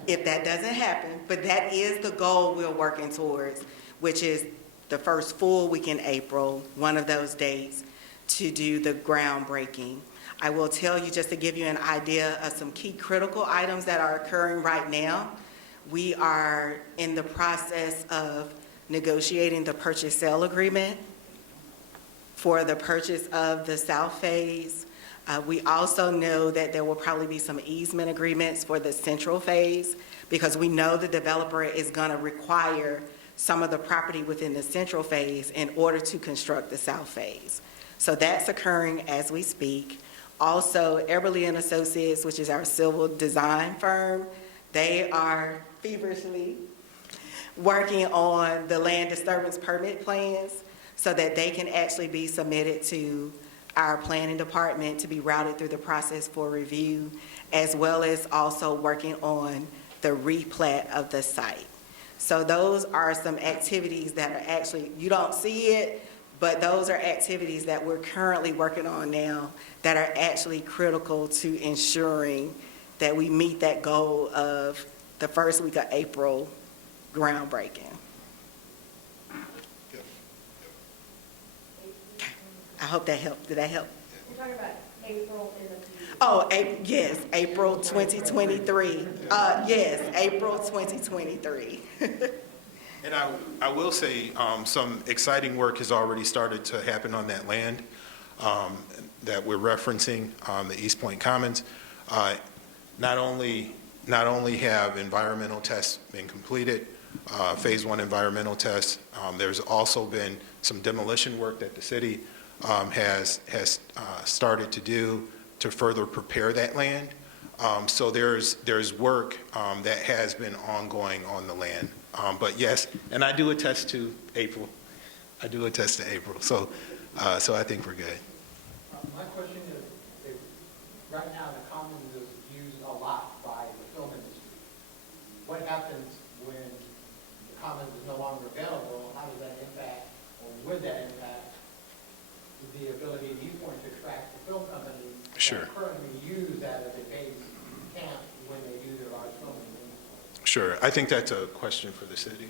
if that doesn't happen. But that is the goal we're working towards, which is the first full week in April, one of those dates, to do the groundbreaking. I will tell you, just to give you an idea of some key critical items that are occurring right now. We are in the process of negotiating the purchase sale agreement for the purchase of the south phase. We also know that there will probably be some easement agreements for the central phase, because we know the developer is going to require some of the property within the central phase in order to construct the south phase. So that's occurring as we speak. Also, Eberly and Associates, which is our civil design firm, they are feverishly working on the land disturbance permit plans so that they can actually be submitted to our planning department to be routed through the process for review, as well as also working on the replat of the site. So those are some activities that are actually, you don't see it, but those are activities that we're currently working on now that are actually critical to ensuring that we meet that goal of the first week of April groundbreaking. I hope that helped. Did that help? We're talking about April in the future. Oh, yes, April 2023. Yes, April 2023. And I will say some exciting work has already started to happen on that land that we're referencing, the East Point Commons. Not only have environmental tests been completed, phase 1 environmental tests, there's also been some demolition work that the city has started to do to further prepare that land. So there's work that has been ongoing on the land. But yes, and I do attest to April. So I think we're good. My question is, right now the commons is used a lot by the film industry. What happens when the commons is no longer available? How does that impact, or would that impact the ability of East Point to attract the film companies Sure. that currently use that as a base camp when they do their large filming? Sure. I think that's a question for the city.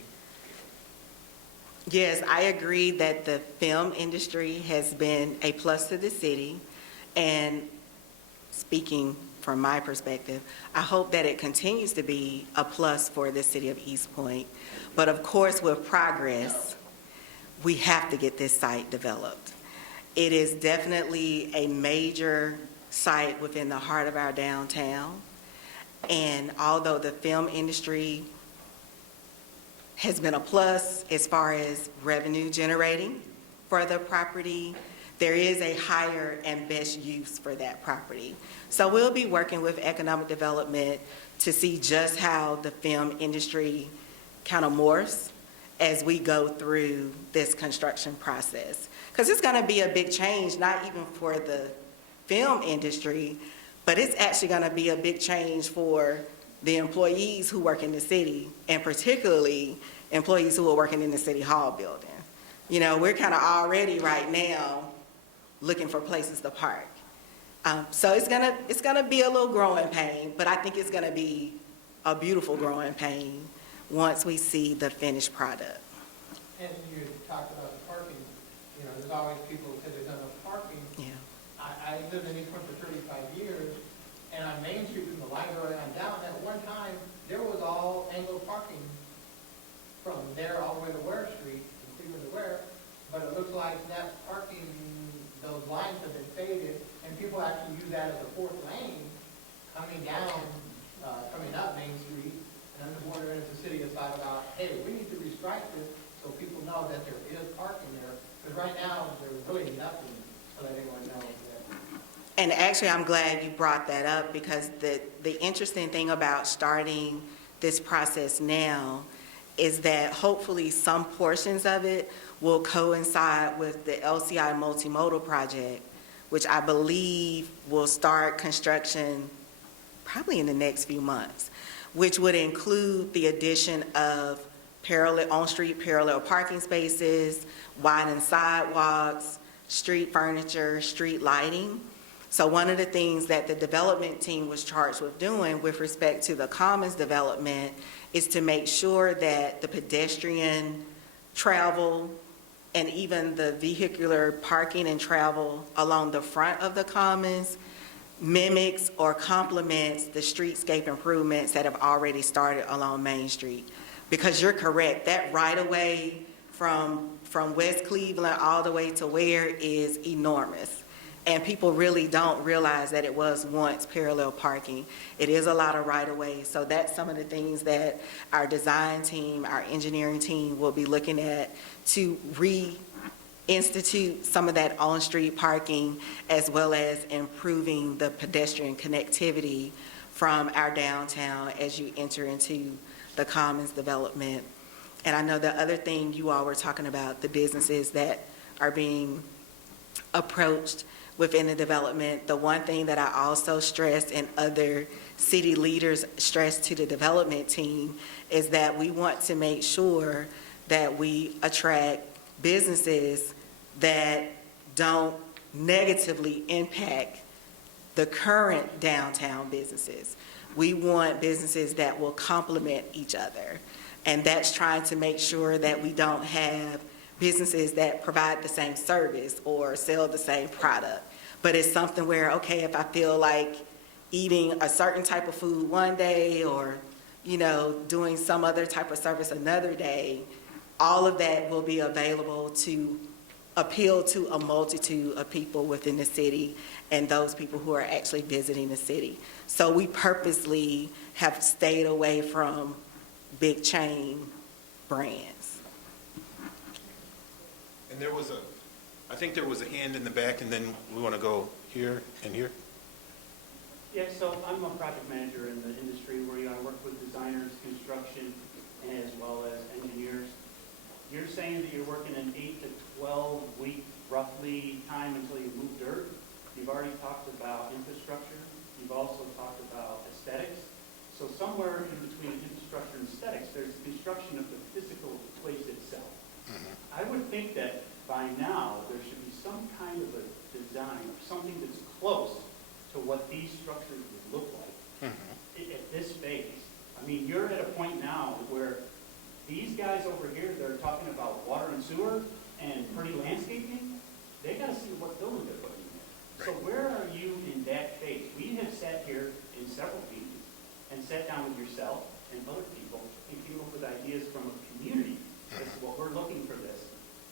Yes, I agree that the film industry has been a plus to the city, and speaking from my perspective, I hope that it continues to be a plus for the city of East Point. But of course, with progress, we have to get this site developed. It is definitely a major site within the heart of our downtown, and although the film industry has been a plus as far as revenue generating for the property, there is a higher and best use for that property. So we'll be working with economic development to see just how the film industry kind of morphs as we go through this construction process. Because it's going to be a big change, not even for the film industry, but it's actually going to be a big change for the employees who work in the city, and particularly employees who are working in the City Hall building. You know, we're kind of already right now looking for places to park. So it's gonna be a little growing pain, but I think it's gonna be a beautiful growing pain once we see the finished product. And you talked about the parking, you know, there's always people who say there's not enough parking. Yeah. I lived in East Point for 35 years, and on Main Street from the library on down, at one time, there was all angle parking from there all the way to Ware Street, from Cleveland to Ware, but it looks like that parking, those lines have been faded, and people actually use that as a fourth lane coming down, coming up Main Street, and I'm just wondering if the city has thought about, hey, we need to restrike this so people know that there is parking there, because right now, there's really nothing to let anyone know that. And actually, I'm glad you brought that up, because the interesting thing about starting this process now is that hopefully some portions of it will coincide with the LCI multimodal project, which I believe will start construction probably in the next few months, which would include the addition of on-street parallel parking spaces, widened sidewalks, street furniture, street lighting. So one of the things that the development team was charged with doing with respect to the commons development is to make sure that the pedestrian travel and even the vehicular parking and travel along the front of the commons mimics or complements the streetscape improvements that have already started along Main Street. Because you're correct, that right-of-way from West Cleveland all the way to Ware is enormous. And people really don't realize that it was once parallel parking. It is a lot of right-of-way, so that's some of the things that our design team, our engineering team will be looking at to reinstitute some of that on-street parking, as well as improving the pedestrian connectivity from our downtown as you enter into the commons development. And I know the other thing you all were talking about, the businesses that are being approached within the development. The one thing that I also stress and other city leaders stress to the development team is that we want to make sure that we attract businesses that don't negatively impact the current downtown businesses. We want businesses that will complement each other. And that's trying to make sure that we don't have businesses that provide the same service or sell the same product. But it's something where, okay, if I feel like eating a certain type of food one day or, you know, doing some other type of service another day, all of that will be available to appeal to a multitude of people within the city and those people who are actually visiting the city. So we purposely have stayed away from big chain brands. And I think there was a hand in the back, and then we want to go here and here. Yeah, so I'm a project manager in the industry where I work with designers, construction, as well as engineers. You're saying that you're working an 8 to 12 week roughly time until you move dirt. You've already talked about infrastructure. You've also talked about aesthetics. So somewhere in between infrastructure and aesthetics, there's construction of the physical place itself. I would think that by now there should be some kind of a design or something that's close to what these structures would look like at this phase. I mean, you're at a point now where these guys over here that are talking about water and sewer and pretty landscaping, they got to see what building they're putting in there. So where are you in that phase? We have sat here in several meetings and sat down with yourself and other people and came up with ideas from a community as to what we're looking for this.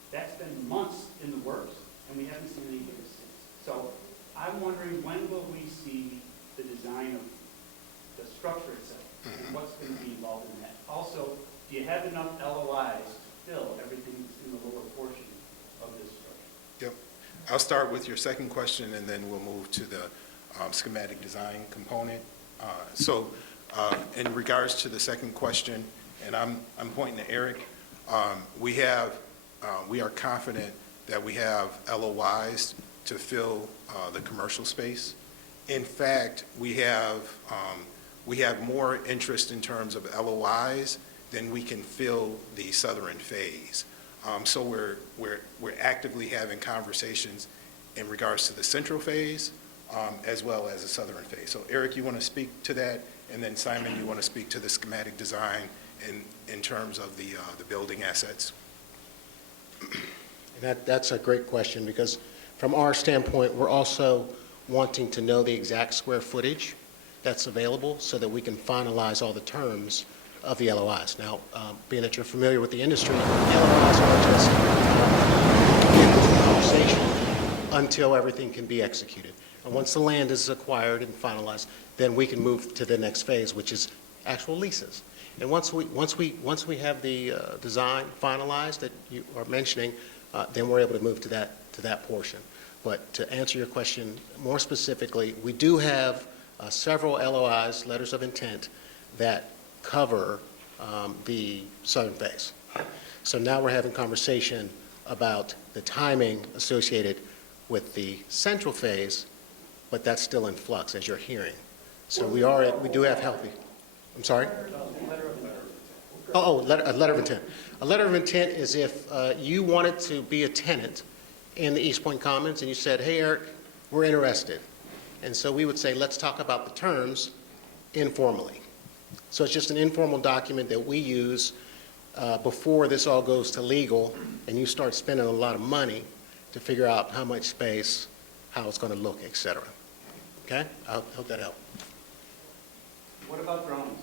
That's been months in the works, and we haven't seen anything since. So I'm wondering, when will we see the design of the structure itself and what's going to be involved in that? Also, do you have enough LOIs to fill everything that's in the lower portion of this structure? Yep. I'll start with your second question, and then we'll move to the schematic design component. In regards to the second question, and I'm pointing to Eric, we are confident that we have LOIs to fill the commercial space. In fact, we have more interest in terms of LOIs than we can fill the southern phase. So we're actively having conversations in regards to the central phase as well as the southern phase. So Eric, you want to speak to that, and then Simon, you want to speak to the schematic design in terms of the building assets. That's a great question, because from our standpoint, we're also wanting to know the exact square footage that's available so that we can finalize all the terms of the LOIs. Now, being that you're familiar with the industry, LOIs are just a conversation until everything can be executed. And once the land is acquired and finalized, then we can move to the next phase, which is actual leases. And once we have the design finalized that you are mentioning, then we're able to move to that portion. But to answer your question more specifically, we do have several LOIs, letters of intent, that cover the southern phase. So now we're having conversation about the timing associated with the central phase, but that's still in flux, as you're hearing. So we do have healthy. I'm sorry? A letter of intent. A letter of intent is if you wanted to be a tenant in the East Point Commons and you said, hey, Eric, we're interested. And so we would say, let's talk about the terms informally. So it's just an informal document that we use before this all goes to legal and you start spending a lot of money to figure out how much space, how it's going to look, et cetera. Okay? I hope that helped. What about drawings?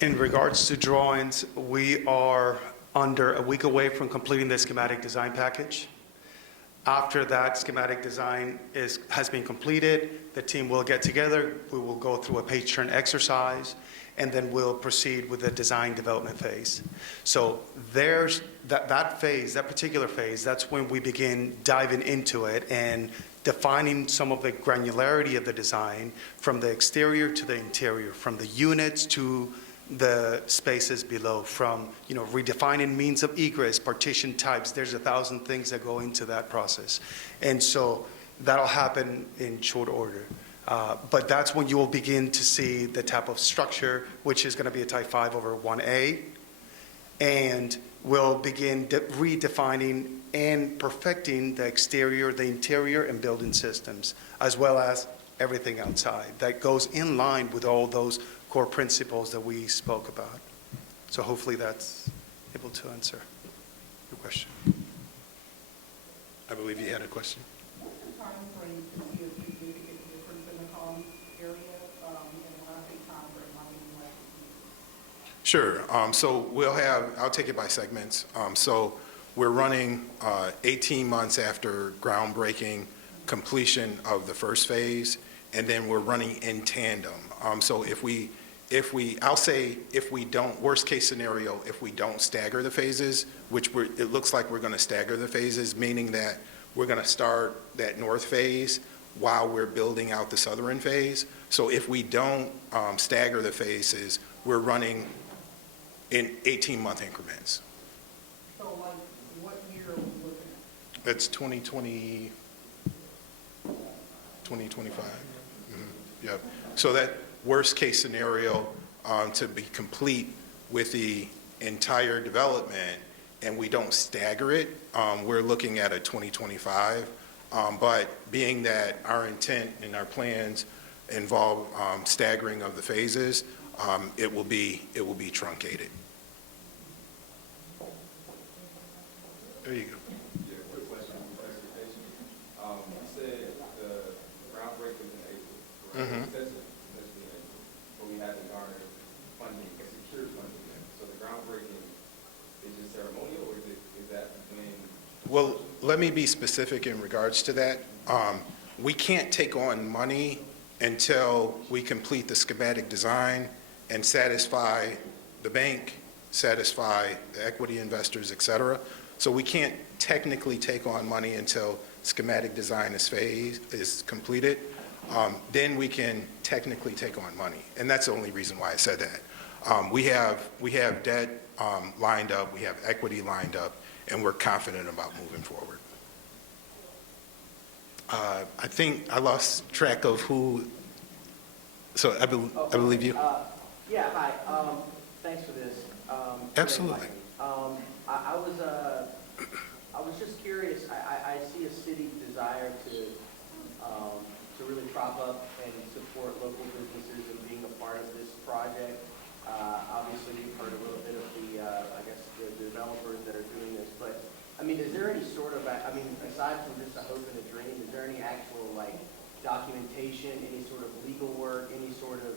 In regards to drawings, we are under a week away from completing the schematic design package. After that schematic design has been completed, the team will get together, we will go through a page turn exercise, and then we'll proceed with the design development phase. So there's that phase, that particular phase, that's when we begin diving into it and defining some of the granularity of the design from the exterior to the interior, from the units to the spaces below, from redefining means of egress, partition types. There's 1,000 things that go into that process. And so that'll happen in short order. But that's when you will begin to see the type of structure, which is going to be a type 5/1A. And we'll begin redefining and perfecting the exterior, the interior, and building systems, as well as everything outside that goes in line with all those core principles that we spoke about. So hopefully that's able to answer your question. I believe you had a question. What's the time frame to see if you do get the difference in the home area, and when I think time frame, I mean like Sure. So I'll take it by segments. So we're running 18 months after groundbreaking completion of the first phase, and then we're running in tandem. So I'll say if we don't, worst case scenario, if we don't stagger the phases, it looks like we're going to stagger the phases, meaning that we're going to start that north phase while we're building out the southern phase. So if we don't stagger the phases, we're running in 18-month increments. So like, what year are we looking at? That's 2020, 2025. Yep. So that worst case scenario to be complete with the entire development and we don't stagger it, we're looking at a 2025. But being that our intent and our plans involve staggering of the phases, it will be truncated. There you go. Yeah, quick question on clarification. You said the groundbreaking in April, correct? That's in April, but we haven't garnered funding, secured funding yet. So the groundbreaking is just ceremonial, or is that when? Well, let me be specific in regards to that. We can't take on money until we complete the schematic design and satisfy the bank, satisfy the equity investors, et cetera. So we can't technically take on money until schematic design is completed. Then we can technically take on money. And that's the only reason why I said that. We have debt lined up, we have equity lined up, and we're confident about moving forward. I think I lost track of who, so I believe you. Yeah, hi. Thanks for this. Absolutely. I was just curious. I see a city desire to really prop up and support local businesses and being a part of this project. Obviously, you've heard a little bit of the developers that are doing this, but I mean, is there any sort of, aside from just a hope and a dream, is there any actual documentation, any sort of legal work, any sort of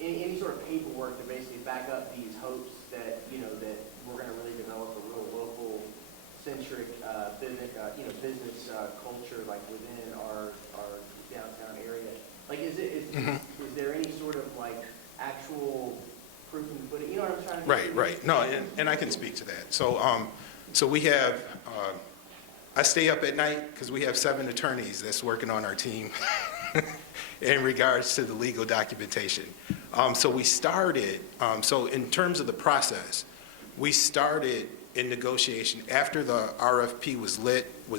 any sort of paperwork to basically back up these hopes that that we're going to really develop a real local centric business culture within our downtown area? Is there any sort of actual proof and put it? You know what I'm trying to Right, right. No, and I can speak to that. So we have, I stay up at night because we have 7 attorneys that's working on our team in regards to the legal documentation. So we started, so in terms of the process, we started in negotiation after the RFP was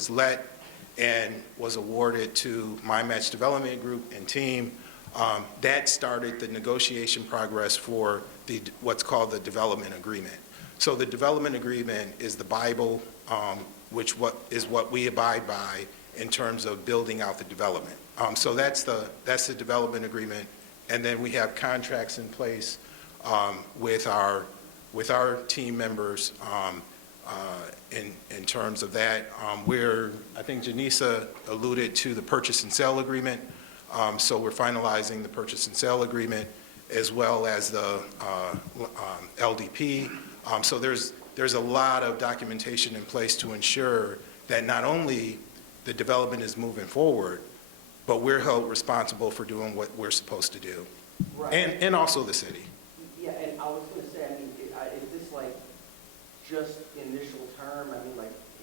let and was awarded to My Match Development Group and team. That started the negotiation progress for what's called the development agreement. So the development agreement is the Bible, which is what we abide by in terms of building out the development. So that's the development agreement, and then we have contracts in place with our team members in terms of that. I think Janisa alluded to the purchase and sale agreement. So we're finalizing the purchase and sale agreement as well as the LDP. So there's a lot of documentation in place to ensure that not only the development is moving forward, but we're held responsible for doing what we're supposed to do. Right. And also the city. Yeah, and I was going to say, is this just initial term?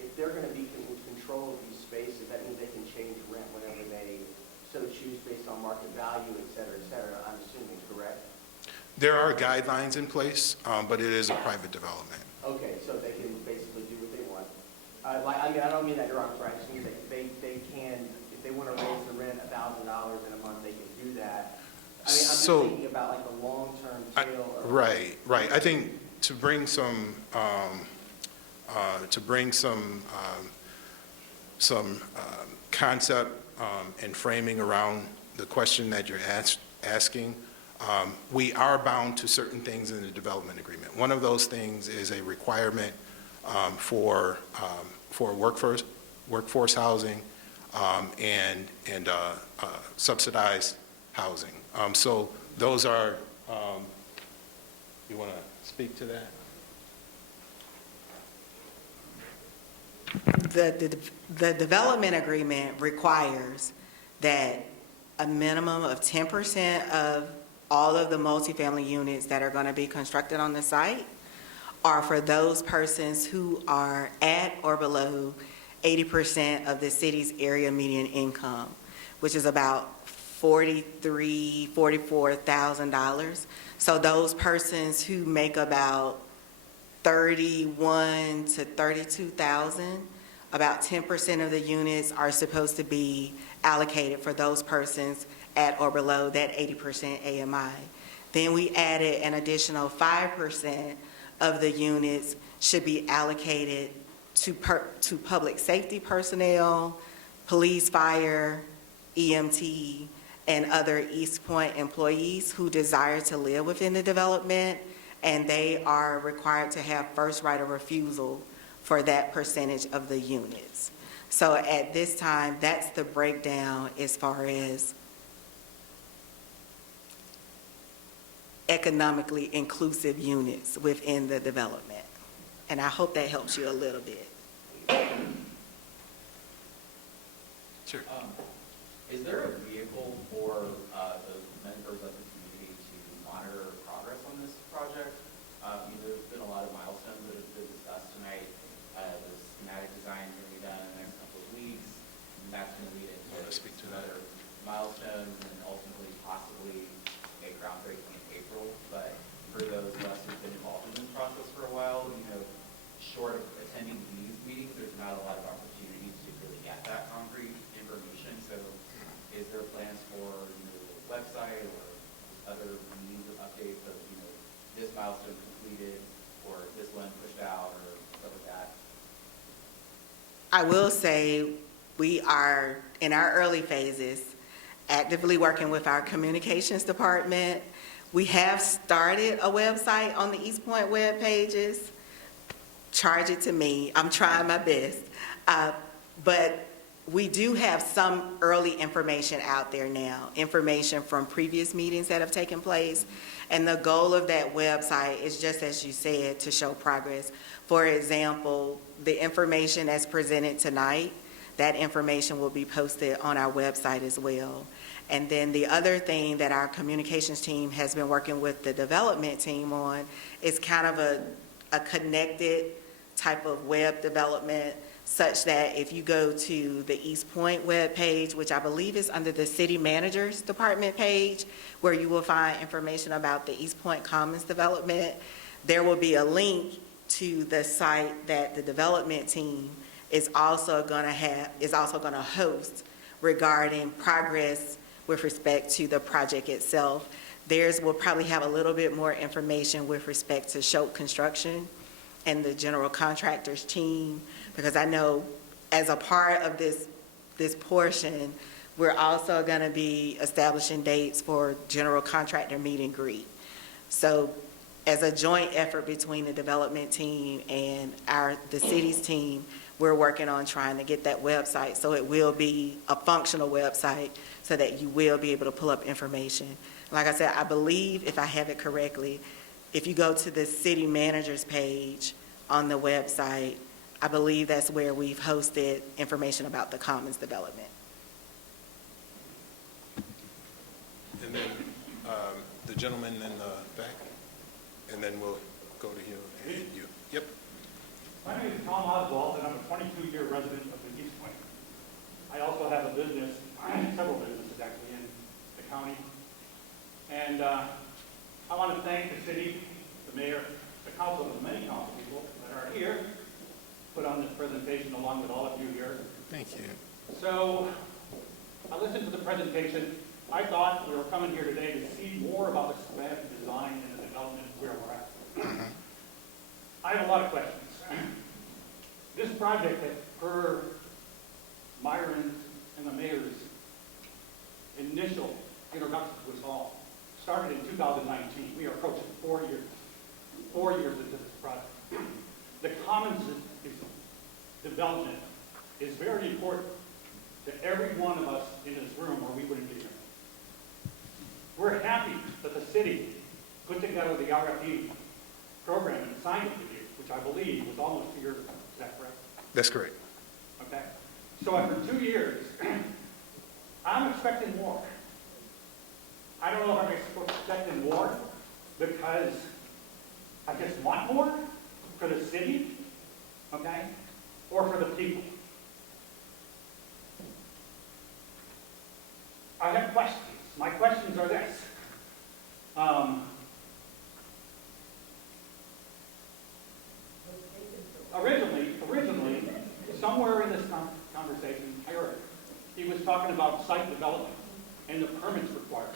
If they're going to be in control of these spaces, that means they can change rent whenever they so choose based on market value, et cetera, I'm assuming, correct? There are guidelines in place, but it is a private development. Okay, so they can basically do what they want. I don't mean that you're wrong, I just mean that they can, if they want to raise the rent $1,000 in a month, they can do that. I'm just thinking about the long-term tail. Right. I think to bring some concept and framing around the question that you're asking, we are bound to certain things in the development agreement. One of those things is a requirement for workforce housing and subsidized housing. So those are, you want to speak to that? The development agreement requires that a minimum of 10% of all of the multifamily units that are going to be constructed on the site are for those persons who are at or below 80% of the city's area median income, which is about $44,000. So those persons who make about 31 to 32,000, about 10% of the units are supposed to be allocated for those persons at or below that 80% AMI. Then we added an additional 5% of the units should be allocated to public safety personnel, police, fire, EMT, and other East Point employees who desire to live within the development, and they are required to have first right of refusal for that percentage of the units. So at this time, that's the breakdown as far as economically inclusive units within the development. And I hope that helps you a little bit. Sure. Is there a vehicle for the members of the community to monitor progress on this project? There's been a lot of milestones that have been discussed tonight. The schematic design is going to be done in the next couple of weeks. And that's going to lead into some other milestones and ultimately possibly a groundbreaking in April. But for those of us who've been involved in this process for a while, short of attending these meetings, there's not a lot of opportunities to really get that concrete information. So is there plans for the website or other means of updates of this milestone completed or this one pushed out or stuff like that? I will say we are in our early phases actively working with our communications department. We have started a website on the East Point web pages. Charge it to me. I'm trying my best. But we do have some early information out there now, information from previous meetings that have taken place. And the goal of that website is just as you said, to show progress. For example, the information that's presented tonight, that information will be posted on our website as well. And then the other thing that our communications team has been working with the development team on is kind of a connected type of web development, such that if you go to the East Point web page, which I believe is under the city manager's department page, where you will find information about the East Point Commons development, there will be a link to the site that the development team is also going to host regarding progress with respect to the project itself. Theirs will probably have a little bit more information with respect to Shope Construction and the general contractors team, because I know as a part of this portion, we're also going to be establishing dates for general contractor meet and greet. So as a joint effort between the development team and the city's team, we're working on trying to get that website so it will be a functional website so that you will be able to pull up information. Like I said, I believe, if I have it correctly, if you go to the city manager's page on the website, I believe that's where we've hosted information about the commons development. And then the gentleman in the back, and then we'll go to you and you. Yep. My name is Tom Oswald, and I'm a 22-year resident of the East Point. I also have a business, several businesses actually, in the county. And I want to thank the city, the mayor, the council, and the many council people that are here, put on this presentation along with all of you here. Thank you. So I listened to the presentation. I thought we were coming here today to see more about the schematic design and the development where we're at. I have a lot of questions. This project, as per Myron's and the mayor's initial introduction to us all, started in 2019. We are approaching 4 years. 4 years into this project. The commons development is very important to every one of us in this room, or we wouldn't be here. We're happy that the city put together the RFP program and signed it with you, which I believe was almost 2 years ago. Is that correct? That's correct. Okay. So after 2 years, I'm expecting more. I don't know if I'm expecting more because I just want more for the city, okay, or for the people. I have questions. My questions are this. Originally, somewhere in this conversation, I heard he was talking about site development and the permits required.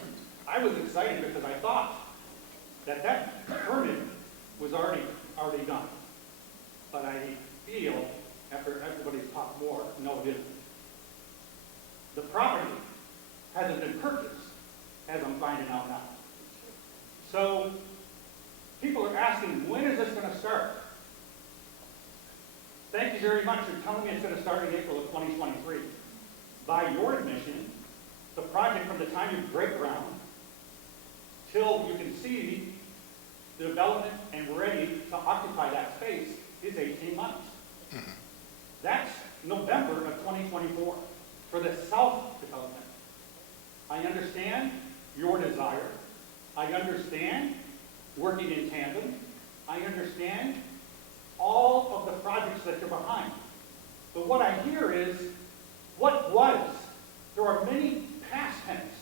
I was excited because I thought that permit was already done. But I feel, after everybody's talked more, no, it isn't. The property hasn't been purchased, as I'm finding out now. So people are asking, when is this going to start? Thank you very much for telling me it's going to start in April of 2023. By your admission, the project from the time you break ground till you can see the development and ready to occupy that space is 18 months. That's November of 2024 for the south development. I understand your desire. I understand working in tandem. I understand all of the projects that you're behind. But what I hear is, what was? There are many past tense.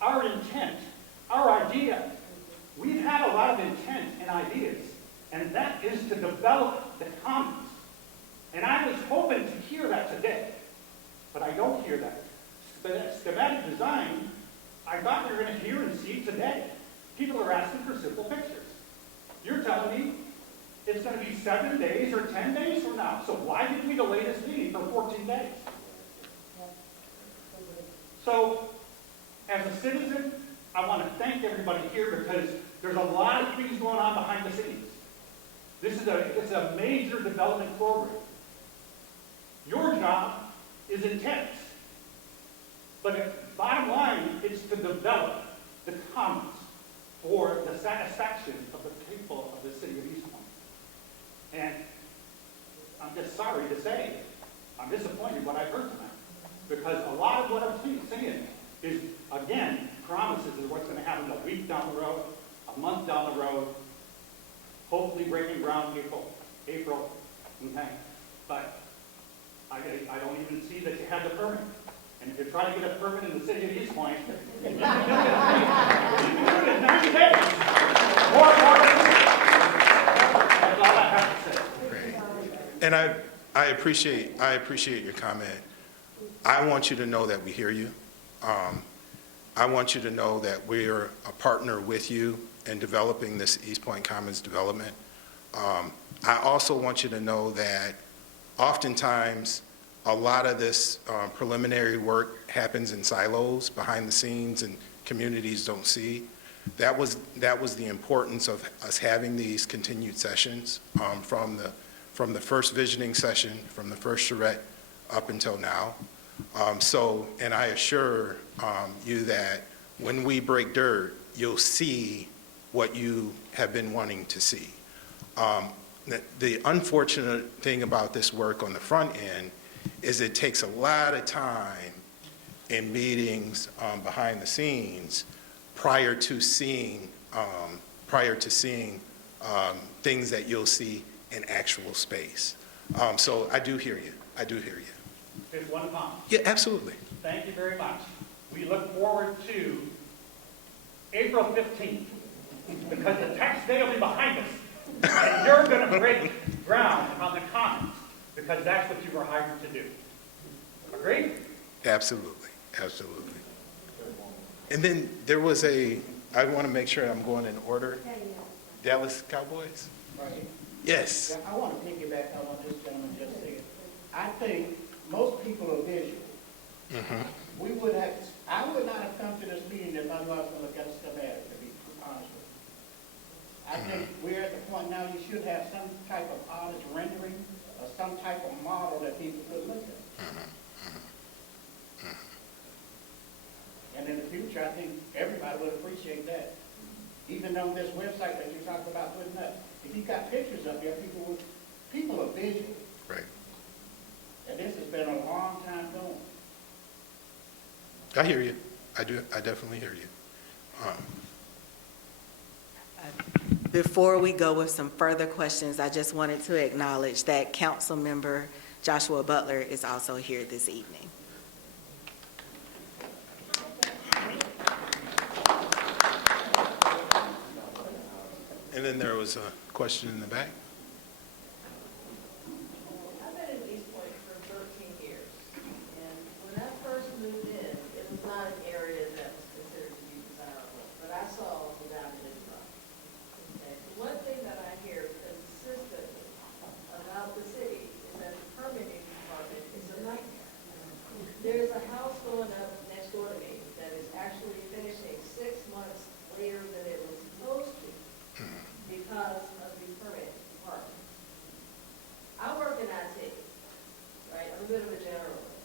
Our intent, our idea. We've had a lot of intent and ideas, and that is to develop the commons. And I was hoping to hear that today, but I don't hear that. Schematic design, I thought we were going to hear and see today. People are asking for simple pictures. You're telling me it's going to be 7 days or 10 days from now. So why did we delay this meeting for 14 days? So, as a citizen, I want to thank everybody here because there's a lot of things going on behind the scenes. It's a major development program. Your job is intense. But bottom line, it's to develop the commons for the satisfaction of the people of the city of East Point. And I'm just sorry to say, I'm disappointed what I've heard tonight. Because a lot of what I'm saying is, again, promises of what's going to happen a week down the road, a month down the road, hopefully breaking ground April, okay? But I don't even see that you have the permit. And if you're trying to get a permit in the city of East Point, you can do it in 90 days. More. That's all I have to say. And I appreciate your comment. I want you to know that we hear you. I want you to know that we're a partner with you in developing this East Point Commons development. I also want you to know that oftentimes a lot of this preliminary work happens in silos behind the scenes and communities don't see. That was the importance of us having these continued sessions from the first visioning session, from the first charrette up until now. And I assure you that when we break dirt, you'll see what you have been wanting to see. The unfortunate thing about this work on the front end is it takes a lot of time in meetings behind the scenes prior to seeing things that you'll see in actual space. So I do hear you. I do hear you. There's one comment. Yeah, absolutely. Thank you very much. We look forward to April 15th because the tax day will be behind us. And you're going to break ground on the commons because that's what you were hired to do. Agreed? Absolutely. Absolutely. And then there was I want to make sure I'm going in order. Dallas Cowboys? Right. Yes. I want to piggyback on what this gentleman just said. I think most people are visual. Mm-hmm. I would not have come to this meeting if I knew I was going to look at a schematic, to be honest with you. I think we're at the point now you should have some type of artist rendering or some type of model that people could look at. And in the future, future, I think everybody would appreciate that. Even on this website that you're talking about putting up, if you got pictures up there, people are visual. Right. And this has been a long time going. I hear you. I do. I definitely hear you. Before we go with some further questions, I just wanted to acknowledge that Councilmember Joshua Butler is also here this evening. And then there was a question in the back. I've been in East Point for 13 years, and when I first moved in, it was not an area that was considered to be desirable, but I saw without it from. Okay. The one thing that I hear consistently about the city is that the permitting department is a nightmare. There's a house going up next door to me that is actually finishing 6 months later than it was supposed to because of the permit department. I work in IT, right? I'm a bit of a generalist.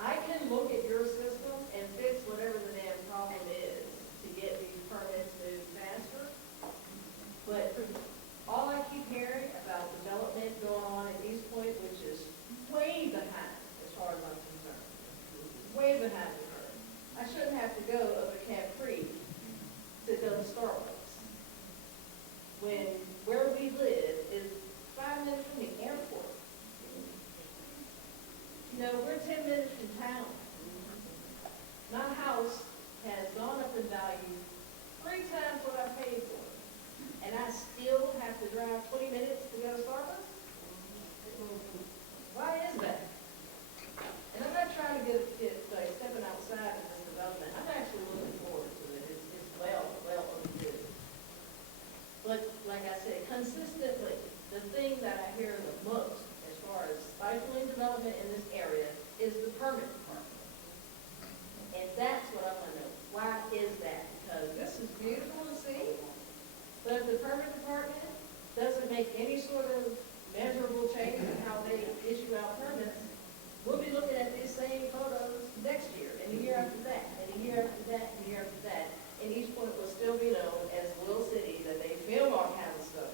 I can look at your system and fix whatever the damn problem is to get these permits moved faster. But all I keep hearing about development going on in East Point, which is way behind as far as I'm concerned, way behind the curve. I shouldn't have to go over Camp Creek to go to Starbucks, when where we live is 5 minutes from the airport. You know, we're 10 minutes from town. My house has gone up in value 3 times what I paid for it, and I still have to drive 20 minutes to go to Starbucks? Why is that? And I'm not trying to get stepping outside of this development. I'm actually looking forward to it. It's well overdue. But like I said, consistently, the thing that I hear the most as far as stifling development in this area is the permit department. And that's what I want to know. Why is that? Because this is beautiful to see, but if the permit department doesn't make any sort of measurable change in how they issue out permits, we'll be looking at these same photos next year, and the year after that, and the year after that, and the year after that. And East Point will still be known as Will City, that they film all kinds of stuff.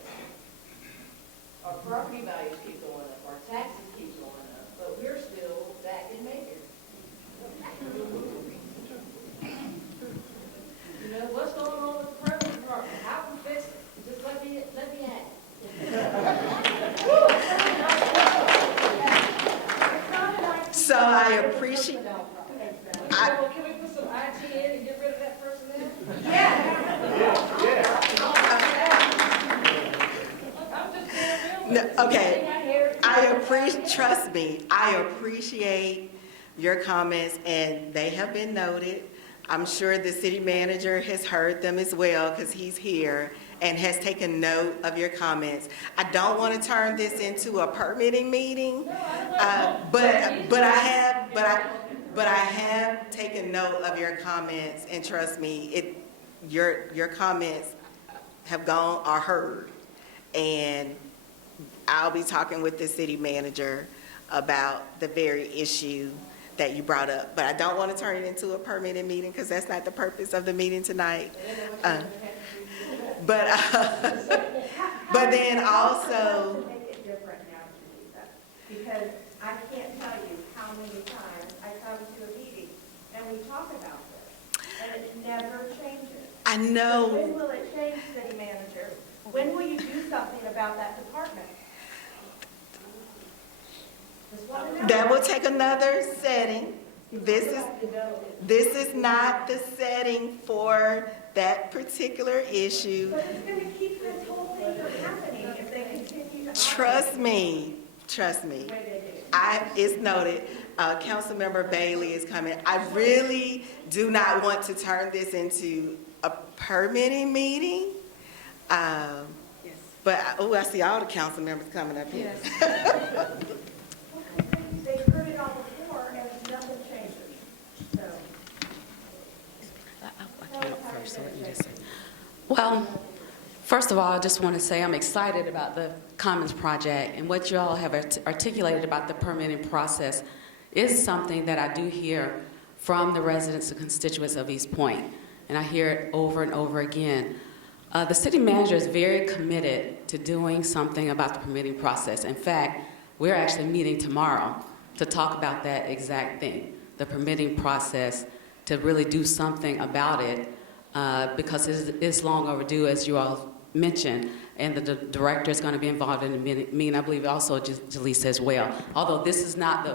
Our property values keep going up, our taxes keep going up, but we're still back in Macon. You know, what's going on with the permit department? How can we fix it? Just let me ask. So I appreciate, Can we put some IT in and get rid of that personnel? no, okay, trust me, I appreciate your comments, and they have been noted. I'm sure the city manager has heard them as well, because he's here and has taken note of your comments. I don't want to turn this into a permitting meeting, but I have taken note of your comments, and trust me, your comments have are heard, and I'll be talking with the city manager about the very issue that you brought up. But I don't want to turn it into a permitting meeting, because that's not the purpose of the meeting tonight. But then also, Make it different now, Teresa, because I can't tell you how many times I come to a meeting and we talk about this, and it never changes. I know. When will it change, city manager? When will you do something about that department? Just want to know. That will take another setting. This is not the setting for that particular issue. But it's going to keep this whole thing from happening if they continue to. Trust me. It's noted. Councilmember Bailey is coming. I really do not want to turn this into a permitting meeting. But, I see all the council members coming up here. They've heard it all before and nothing changes. Well, first of all, I just want to say I'm excited about the Commons Project, and what you all have articulated about the permitting process is something that I do hear from the residents and constituents of East Point. And I hear it over and over again. The city manager is very committed to doing something about the permitting process. In fact, we're actually meeting tomorrow to talk about that exact thing, the permitting process, to really do something about it because it's long overdue, as you all mentioned, and the director is going to be involved in the meeting. I believe also Jaleesa as well. Although this is not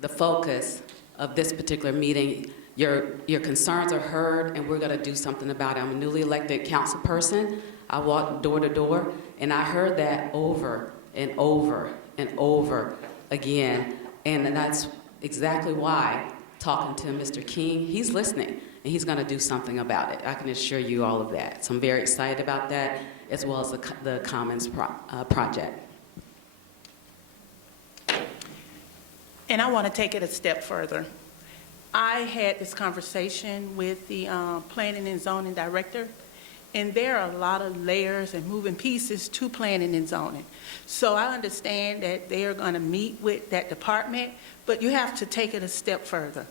the focus of this particular meeting, your concerns are heard, and we're going to do something about it. I'm a newly elected council person. I walk door to door, and I heard that over and over and over again, and that's exactly why, talking to Mr. King, he's listening, and he's going to do something about it. I can assure you all of that. So I'm very excited about that, as well as the Commons project. And I want to take it a step further. I had this conversation with the planning and zoning director, and there are a lot of layers and moving pieces to planning and zoning. So I understand that they are going to meet with that department, but you have to take it a step further.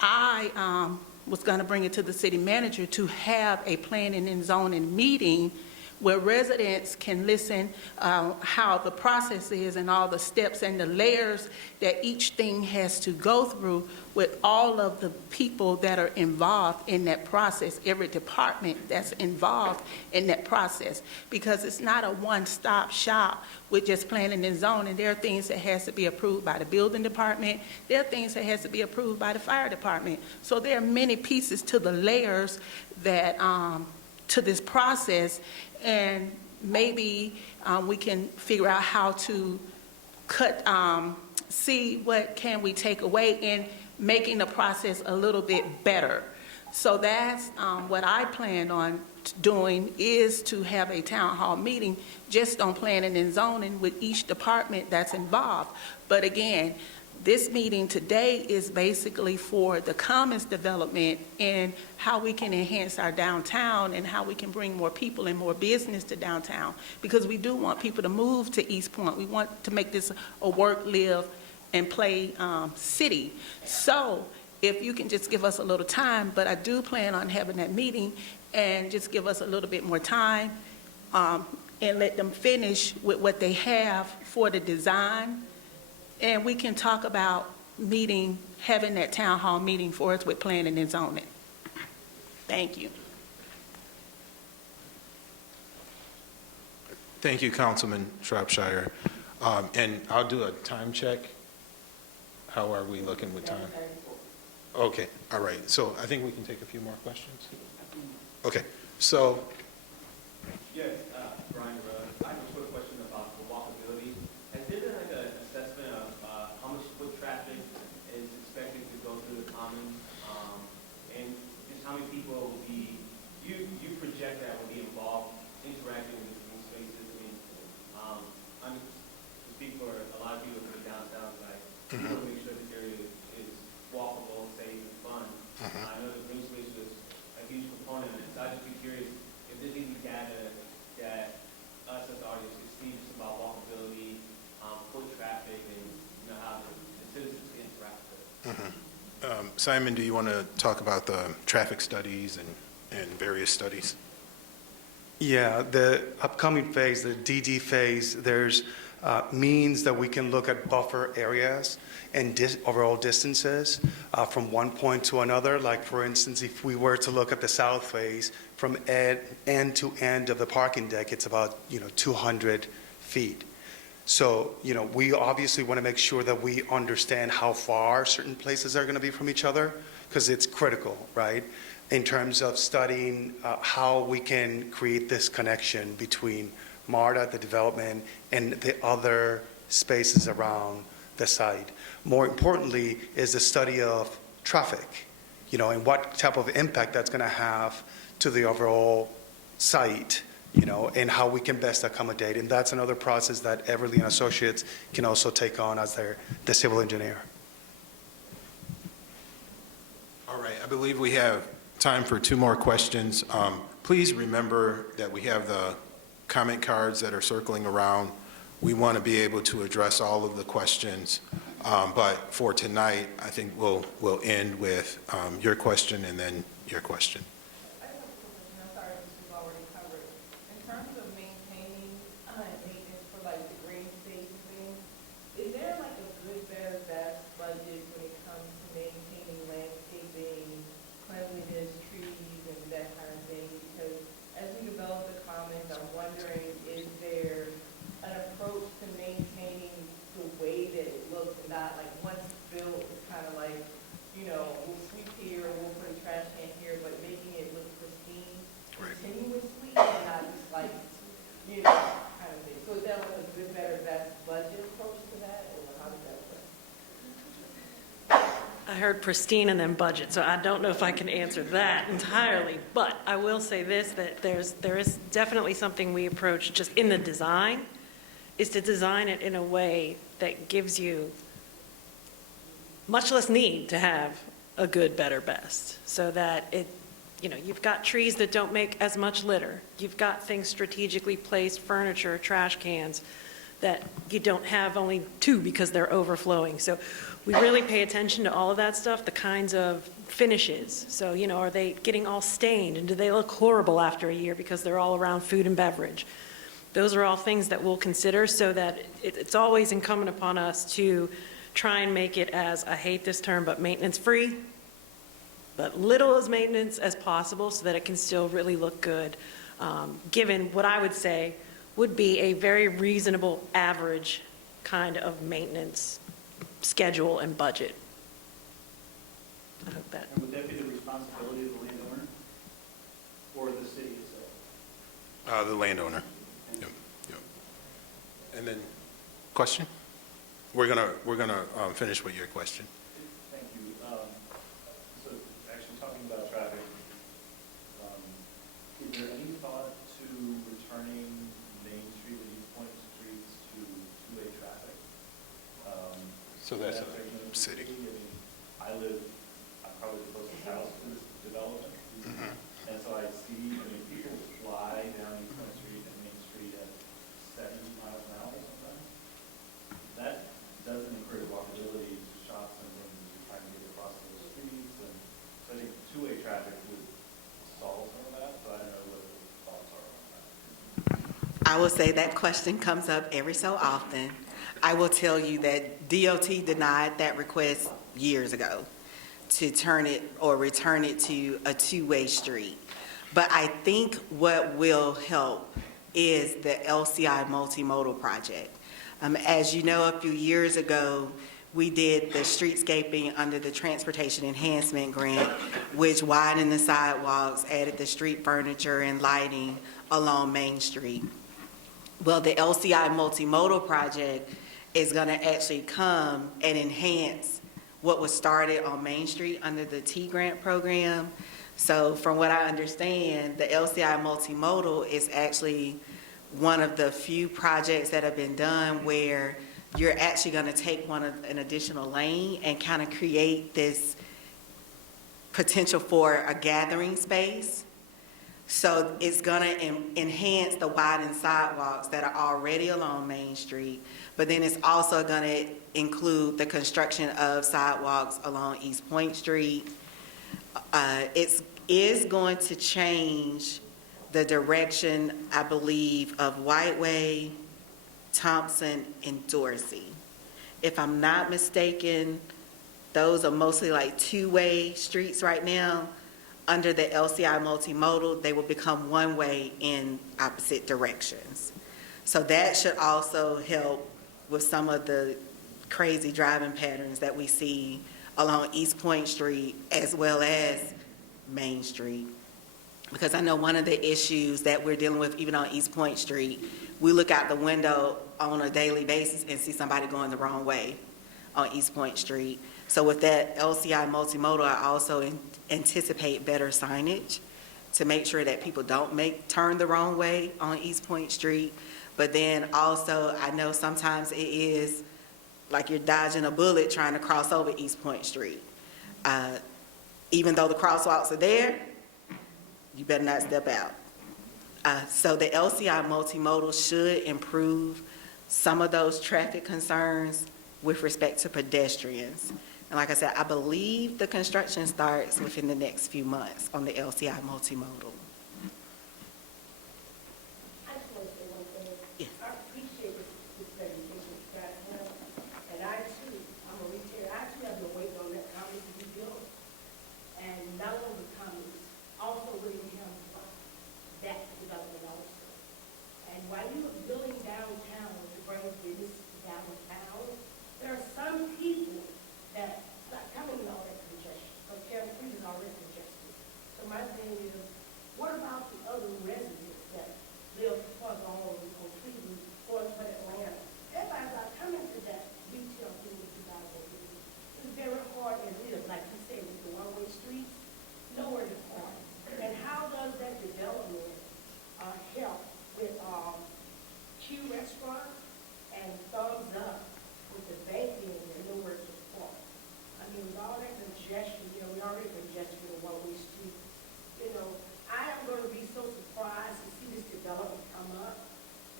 I was going to bring it to the city manager to have a planning and zoning meeting where residents can listen how the process is and all the steps and the layers that each thing has to go through with all of the people that are involved in that process, every department that's involved in that process. Because it's not a one-stop shop with just planning and zoning. There are things that has to be approved by the building department. There are things that has to be approved by the fire department. So there are many pieces to the layers that to this process, and maybe we can figure out how to cut, see what can we take away in making the process a little bit better. So that's what I plan on doing, is to have a town hall meeting just on planning and zoning with each department that's involved. But again, this meeting today is basically for the commons development and how we can enhance our downtown and how we can bring more people and more business to downtown, because we do want people to move to East Point. We want to make this a work, live, and play city. So if you can just give us a little time, but I do plan on having that meeting, and just give us a little bit more time and let them finish with what they have for the design. And we can talk about having that town hall meeting for us with planning and zoning. Thank you. Thank you, Councilman Shropshire. And I'll do a time check. How are we looking with time? Okay, all right. So I think we can take a few more questions. Okay, so. Yes, Brian Rose. I have a quick question about the walkability. Has there been like an assessment of how much foot traffic is expected to go through the commons? And just how many people will be, you project that will be involved interacting with these spaces? I mean, I'm to speak for a lot of people from the downtown side. We want to make sure this area is walkable, safe, and fun. I know the green space was a huge component of it, so I'd just be curious if there's any data that us as the audience can see just about walkability, foot traffic, and how the citizens can interact with it. Simon, do you want to talk about the traffic studies and various studies? Yeah, the upcoming phase, the DD phase, there's means that we can look at buffer areas and overall distances from one point to another. Like, for instance, if we were to look at the south phase, from end to end of the parking deck, it's about 200 feet. So, we obviously want to make sure that we understand how far certain places are going to be from each other, because it's critical, right? In terms of studying how we can create this connection between MARTA, the development, and the other spaces around the site. More importantly is the study of traffic, and what type of impact that's going to have to the overall site, and how we can best accommodate. And that's another process that Everly and Associates can also take on as the civil engineer. All right, I believe we have time for 2 more questions. Please remember that we have the comment cards that are circling around. We want to be able to address all of the questions. But for tonight, I think we'll end with your question and then your question. I have a question, I'm sorry, this was already covered. In terms of maintaining maintenance for like the green space things, is there like a good, better, best budget when it comes to maintaining landscaping, cleanliness, trees, and that kind of thing? Because as we develop the commons, I'm wondering, is there an approach to maintaining the way that it looks and not like once it's built, it's kind of like, you know, we'll sweep here, we'll put a trash can here, but making it look pristine continuously and not just like, you know, kind of thing. So is that like a good, better, best budget approach to that, or how does that work? I heard pristine and then budget, so I don't know if I can answer that entirely. But I will say this, that there is definitely something we approach just in the design, is to design it in a way that gives you much less need to have a good, better, best. So that it, you know, you've got trees that don't make as much litter. You've got things strategically placed, furniture, trash cans, that you don't have only two because they're overflowing. So we really pay attention to all of that stuff, the kinds of finishes. So, you know, are they getting all stained, and do they look horrible after a year because they're all around food and beverage? Those are all things that we'll consider, so that it's always incumbent upon us to try and make it as, I hate this term, but maintenance-free, but little as maintenance as possible, so that it can still really look good, given what I would say would be a very reasonable average kind of maintenance schedule and budget. I hope that. And would that be the responsibility of the landowner or the city itself? The landowner. Yep. Yep. And then, question? We're gonna finish with your question. Thank you. So actually talking about traffic, is there any thought to returning Main Street and East Point streets to two-way traffic? So that's a a city. I mean, I'm probably the closest house to this development. And so I see, I mean, people fly down East Point Street and Main Street at 70 miles an hour sometimes. That doesn't encourage walkability to shops and when you're trying to get across those streets. And so I think two-way traffic would solve some of that, but I don't know what the thoughts are on that. I will say that question comes up every so often. I will tell you that DOT denied that request years ago to turn it or return it to a two-way street. But I think what will help is the LCI multimodal project. As you know, a few years ago, we did the streetscaping under the Transportation Enhancement Grant, which widened the sidewalks, added the street furniture and lighting along Main Street. Well, the LCI multimodal project is going to actually come and enhance what was started on Main Street under the T-Grant program. So from what I understand, the LCI multimodal is actually one of the few projects that have been done where you're actually going to take an additional lane and kind of create this potential for a gathering space. So it's going to enhance the widened sidewalks that are already along Main Street, but then it's also going to include the construction of sidewalks along East Point Street. It is going to change the direction, I believe, of Whiteway, Thompson, and Dorsey. If I'm not mistaken, those are mostly like two-way streets right now. Under the LCI multimodal, they will become one-way in opposite directions. So that should also help with some of the crazy driving patterns that we see along East Point Street as well as Main Street. Because I know one of the issues that we're dealing with even on East Point Street, we look out the window on a daily basis and see somebody going the wrong way on East Point Street. So with that LCI multimodal, I also anticipate better signage to make sure that people don't turn the wrong way on East Point Street. But then also, I know sometimes it is like you're dodging a bullet trying to cross over East Point Street. Even though the crosswalks are there, you better not step out. So the LCI multimodal should improve some of those traffic concerns with respect to pedestrians. And like I said, I believe the construction starts within the next few months on the LCI multimodal. I just want to say one thing. Yes. I appreciate this presentation you guys have. And I too, I'm a retailer, I too have been waiting on that common to be built. And not only the commons, also William Hamilton, that development also. And while you were building downtown to bring business to downtown, there are some people that not coming in all that congestion. So Carroll Street is already congested. So my thing is, what about the other residents that live further on Cleveland, going to Atlanta? Everybody's not coming to that retail thing that you guys are doing. It's very hard and live, like you said, with the one-way streets, nowhere to park. And how does that development help with Q Restaurant and Thumbs Up with the banking and nowhere to park? I mean, with all that congestion, you know, we already congested with a one-way street. You know, I am going to be so surprised to see this development come up,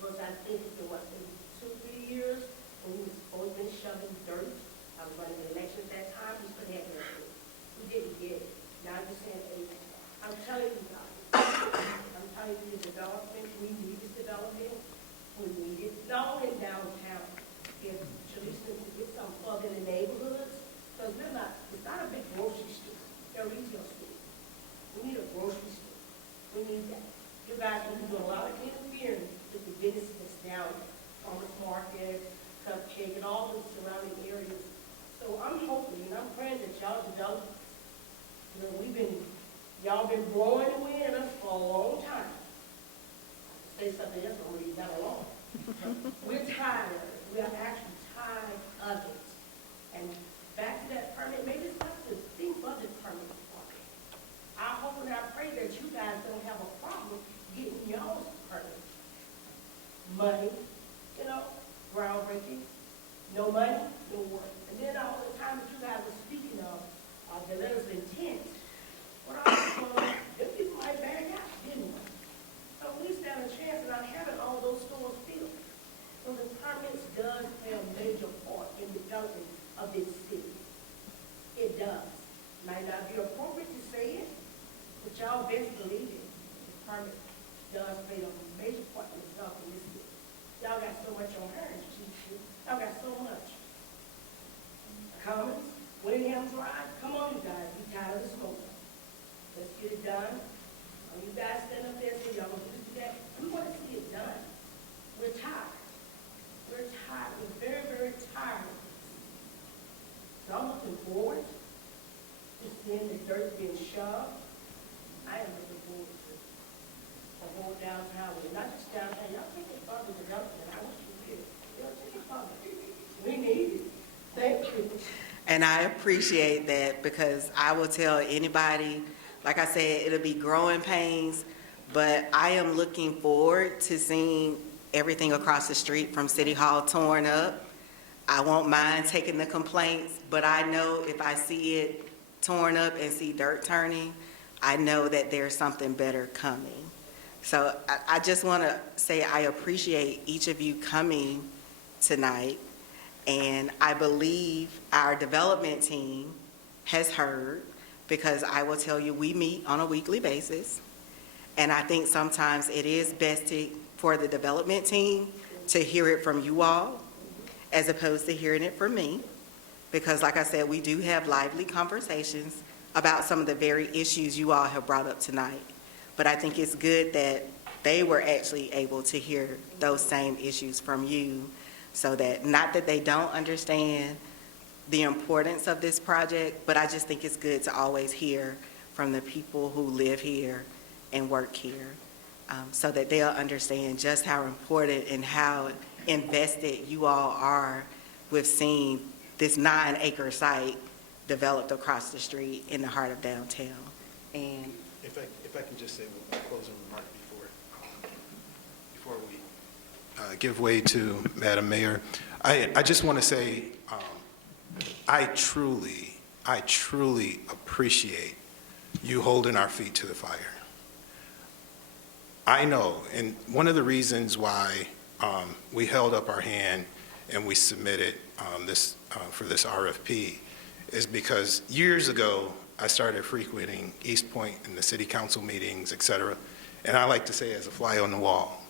because I think it's been, what, 2-3 years, when we was supposed to be shoving dirt. I was running the election at that time, we couldn't have anything. We didn't get it. Now you're saying, hey, I'm telling you guys, I'm telling you, the development, we need this development. We need it, not only in downtown, if Jalisco could get some further in the neighborhoods, because it's not a big grocery store, they're a retail store. We need a grocery store. We need that. You guys will do a lot of interfering with the businesses that's down there, farmers market, Cupcake, and all the surrounding areas. So I'm hoping and I'm praying that y'all develop. You know, y'all been blowing the wind in us for a long time. I can say something else, I'm reading that along. We're tired of it. We are actually tired of it. And back to that permit, maybe it's not to think of the permit part. I hope and I pray that you guys don't have a problem getting y'all's permit. Money, you know, groundbreaking, no money, no work. And then all the time that you guys were speaking of the letters of intent, what I was going, them people might back out, didn't they? So we stand a chance in not having all those stores filled. So the permits does play a major part in development of this city. It does. Might not be appropriate to say it, but y'all best believe it. The permit does play a major part in developing this city. Y'all got so much on hands, Chief. Y'all got so much. Commons, Williams Drive, come on, you guys. We tired of the smoke. Let's get it done. You guys stand up there and say, y'all gonna do that. We want to see it done. We're tired. We're tired. We're very, very tired of this. So I'm looking forward to seeing the dirt being shoved. I am looking forward to the whole downtown, not just downtown. Y'all take it further development. I wish you did. Y'all take it further. We need it. Thank you. And I appreciate that, because I will tell anybody, like I said, it'll be growing pains, but I am looking forward to seeing everything across the street from City Hall torn up. I won't mind taking the complaints, but I know if I see it torn up and see dirt turning, I know that there's something better coming. So I just want to say I appreciate each of you coming tonight. And I believe our development team has heard, because I will tell you, we meet on a weekly basis. And I think sometimes it is best for the development team to hear it from you all, as opposed to hearing it from me. Because like I said, we do have lively conversations about some of the very issues you all have brought up tonight. But I think it's good that they were actually able to hear those same issues from you, so that, not that they don't understand the importance of this project, but I just think it's good to always hear from the people who live here and work here, so that they'll understand just how important and how invested you all are with seeing this 9-acre site developed across the street in the heart of downtown. And If I can just say one closing remark before we give way to Madam Mayor, I just want to say I truly appreciate you holding our feet to the fire. I know, and one of the reasons why we held up our hand and we submitted for this RFP is because years ago, I started frequenting East Point in the city council meetings, et cetera, and I like to say as a fly on the wall.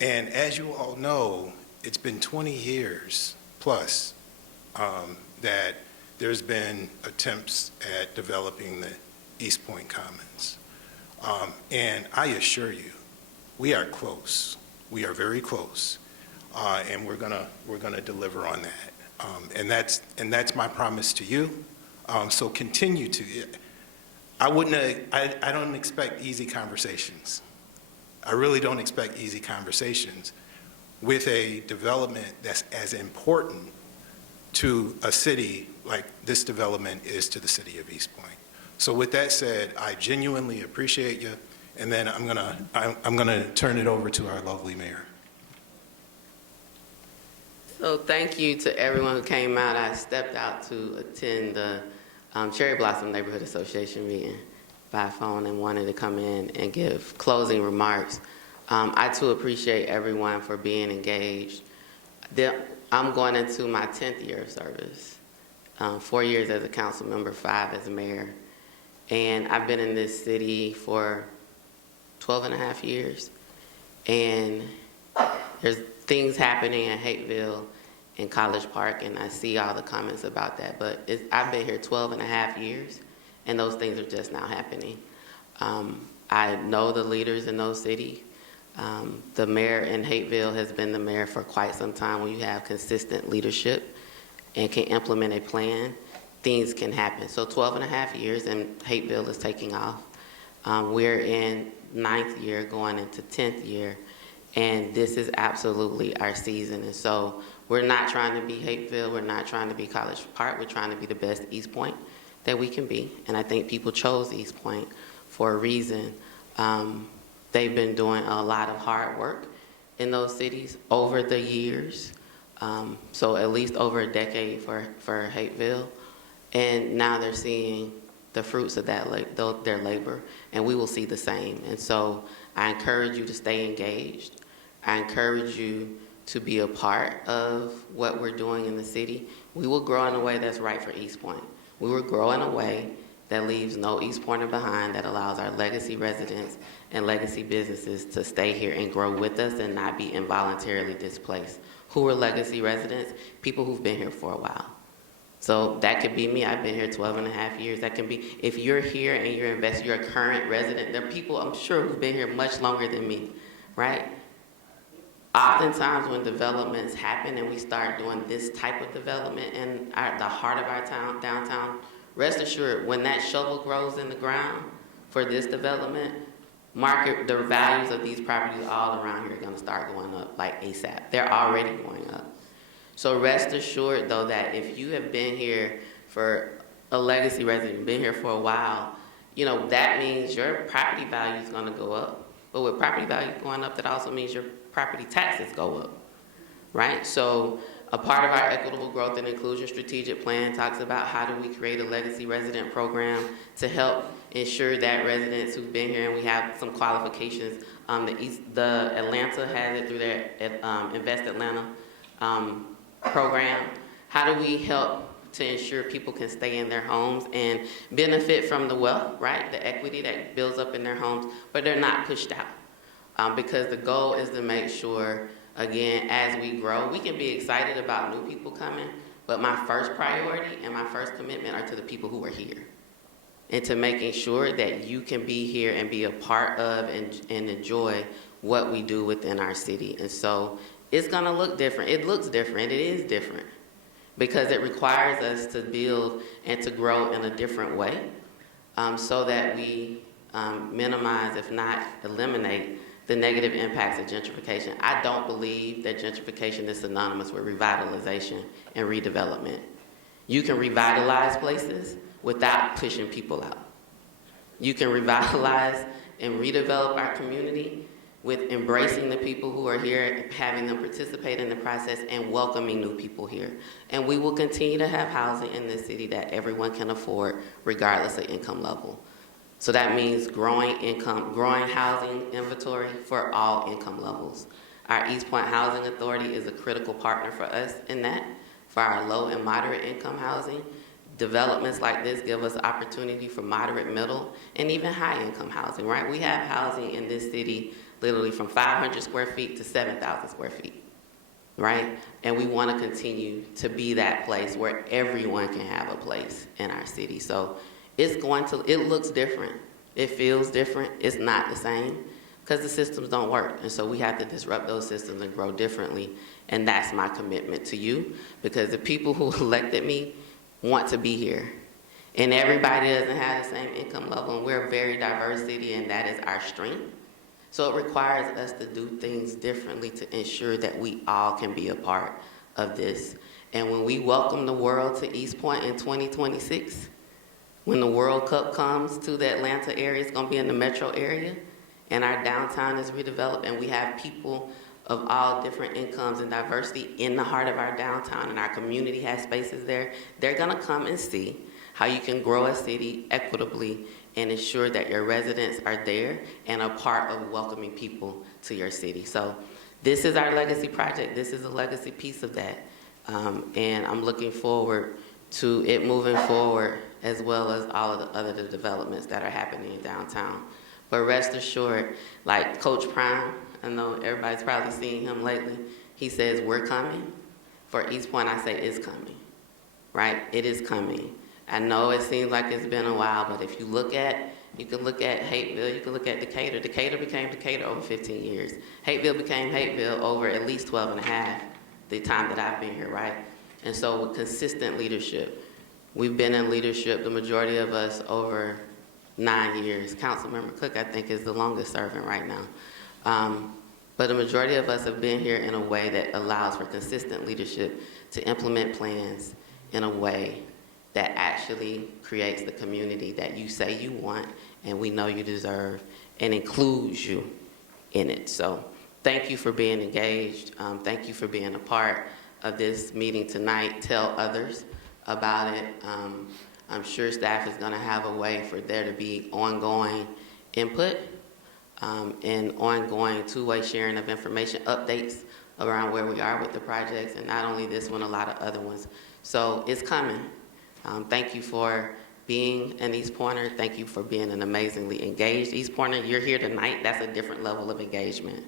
And as you all know, it's been 20 years plus that there's been attempts at developing the East Point Commons. And I assure you, we are close. We are very close, and we're gonna deliver on that. And that's my promise to you. So continue to. I don't expect easy conversations. I really don't expect easy conversations with a development that's as important to a city like this development is to the city of East Point. So with that said, I genuinely appreciate you, and then I'm gonna turn it over to our lovely mayor. So thank you to everyone who came out. I stepped out to attend the Cherry Blossom Neighborhood Association meeting by phone and wanted to come in and give closing remarks. I too appreciate everyone for being engaged. I'm going into my 10th year of service, 4 years as a council member, 5 as a mayor. And I've been in this city for 12 and a half years. And there's things happening in Hateville in College Park, and I see all the comments about that. But I've been here 12 and a half years, and those things are just now happening. I know the leaders in those cities. The mayor in Hateville has been the mayor for quite some time. When you have consistent leadership and can implement a plan, things can happen. So 12 and a half years, and Hateville is taking off. We're in 9th year, going into 10th year, and this is absolutely our season. And so we're not trying to be Hateville, we're not trying to be College Park, we're trying to be the best East Point that we can be. And I think people chose East Point for a reason. They've been doing a lot of hard work in those cities over the years, so at least over a decade for Hateville, and now they're seeing the fruits of their labor, and we will see the same. And so I encourage you to stay engaged. I encourage you to be a part of what we're doing in the city. We will grow in a way that's right for East Point. We will grow in a way that leaves no East Pointer behind, that allows our legacy residents and legacy businesses to stay here and grow with us and not be involuntarily displaced. Who are legacy residents? People who've been here for a while. So that could be me. I've been here 12 and a half years. That can be, if you're here and you're a current resident, there are people I'm sure who've been here much longer than me, right? Oftentimes when developments happen and we start doing this type of development in the heart of our town, downtown, rest assured, when that shovel grows in the ground for this development, the values of these properties all around here are going to start going up like ASAP. They're already going up. So rest assured, though, that if you have been here for a legacy resident, been here for a while, that means your property value is going to go up. But with property value going up, that also means your property taxes go up, right? So a part of our equitable growth and inclusion strategic plan talks about how do we create a legacy resident program to help ensure that residents who've been here, and we have some qualifications. The Atlanta has it through their Invest Atlanta program. How do we help to ensure people can stay in their homes and benefit from the wealth, right? The equity that builds up in their homes, but they're not pushed out. Because the goal is to make sure, again, as we grow, we can be excited about new people coming, but my first priority and my first commitment are to the people who are here. And to making sure that you can be here and be a part of and enjoy what we do within our city. And so it's gonna look different. It looks different, it is different, because it requires us to build and to grow in a different way, so that we minimize, if not eliminate, the negative impacts of gentrification. I don't believe that gentrification is synonymous with revitalization and redevelopment. You can revitalize places without pushing people out. You can revitalize and redevelop our community with embracing the people who are here, having them participate in the process, and welcoming new people here. And we will continue to have housing in this city that everyone can afford, regardless of income level. So that means growing housing inventory for all income levels. Our East Point Housing Authority is a critical partner for us in that, for our low and moderate income housing. Developments like this give us opportunity for moderate, middle, and even high income housing, right? We have housing in this city literally from 500 square feet to 7,000 square feet, right? And we want to continue to be that place where everyone can have a place in our city. So it looks different. It feels different. It's not the same because the systems don't work. And so we have to disrupt those systems and grow differently. And that's my commitment to you, because the people who elected me want to be here. And everybody doesn't have the same income level, and we're a very diverse city, and that is our strength. So it requires us to do things differently to ensure that we all can be a part of this. And when we welcome the world to East Point in 2026, when the World Cup comes to the Atlanta area, it's going to be in the metro area, and our downtown is redeveloped, and we have people of all different incomes and diversity in the heart of our downtown, and our community has spaces there, they're going to come and see how you can grow a city equitably and ensure that your residents are there and a part of welcoming people to your city. So this is our legacy project. This is a legacy piece of that. And I'm looking forward to it moving forward, as well as all of the other developments that are happening in downtown. But rest assured, like Coach Prime, I know everybody's probably seen him lately. He says, we're coming. For East Point, I say it's coming, right? It is coming. I know it seems like it's been a while, but if you can look at Hateville, you can look at Decatur. Decatur became Decatur over 15 years. Hateville became Hateville over at least 12 and a half, the time that I've been here, right? And so with consistent leadership, we've been in leadership, the majority of us, over 9 years. Councilmember Cook, I think, is the longest serving right now. But the majority of us have been here in a way that allows for consistent leadership to implement plans in a way that actually creates the community that you say you want and we know you deserve, and includes you in it. So thank you for being engaged. Thank you for being a part of this meeting tonight. Tell others about it. I'm sure staff is going to have a way for there to be ongoing input and ongoing two-way sharing of information, updates around where we are with the projects, and not only this one, a lot of other ones. So it's coming. Thank you for being an East Pointer. Thank you for being an amazingly engaged East Pointer. You're here tonight. That's a different level of engagement,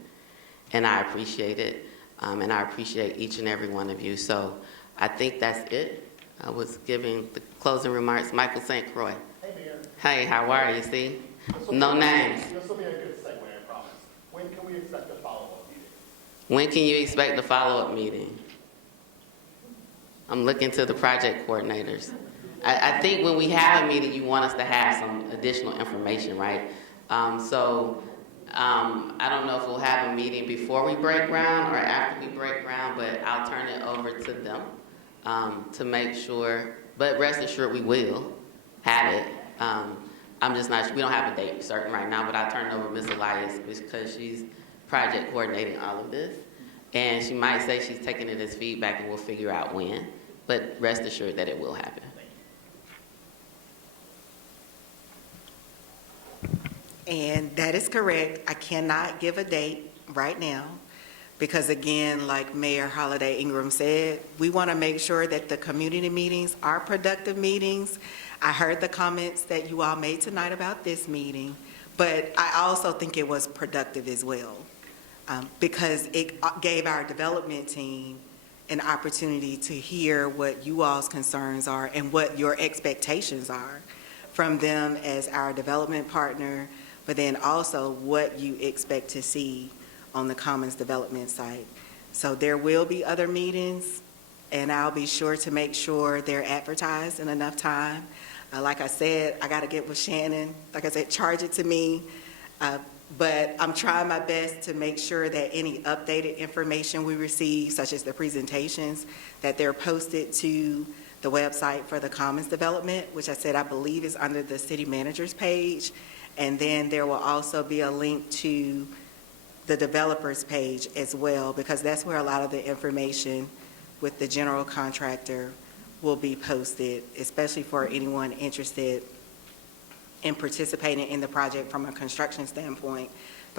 and I appreciate it, and I appreciate each and every one of you. So I think that's it. I was giving the closing remarks. Michael St. Croix. Hey, Mayor. Hey, how are you? See? No names. This will be a good segue, I promise. When can we expect a follow-up meeting? When can you expect the follow-up meeting? I'm looking to the project coordinators. I think when we have a meeting, you want us to have some additional information, right? I don't know if we'll have a meeting before we break ground or after we break ground, but I'll turn it over to them to make sure. But rest assured, we will have it. I'm just not, we don't have a date certain right now, but I'll turn it over to Ms. Elias because she's project coordinating all of this. And she might say she's taking it as feedback and we'll figure out when, but rest assured that it will happen. And that is correct. I cannot give a date right now because, again, like Mayor Holiday Ingram said, we want to make sure that the community meetings are productive meetings. I heard the comments that you all made tonight about this meeting, but I also think it was productive as well because it gave our development team an opportunity to hear what you all's concerns are and what your expectations are from them as our development partner, but then also what you expect to see on the Commons development site. So there will be other meetings, and I'll be sure to make sure they're advertised in enough time. Like I said, I got to get with Shannon. Like I said, charge it to me. But I'm trying my best to make sure that any updated information we receive, such as the presentations, that they're posted to the website for the Commons development, which I said I believe is under the city manager's page. And then there will also be a link to the developer's page as well, because that's where a lot of the information with the general contractor will be posted, especially for anyone interested in participating in the project from a construction standpoint,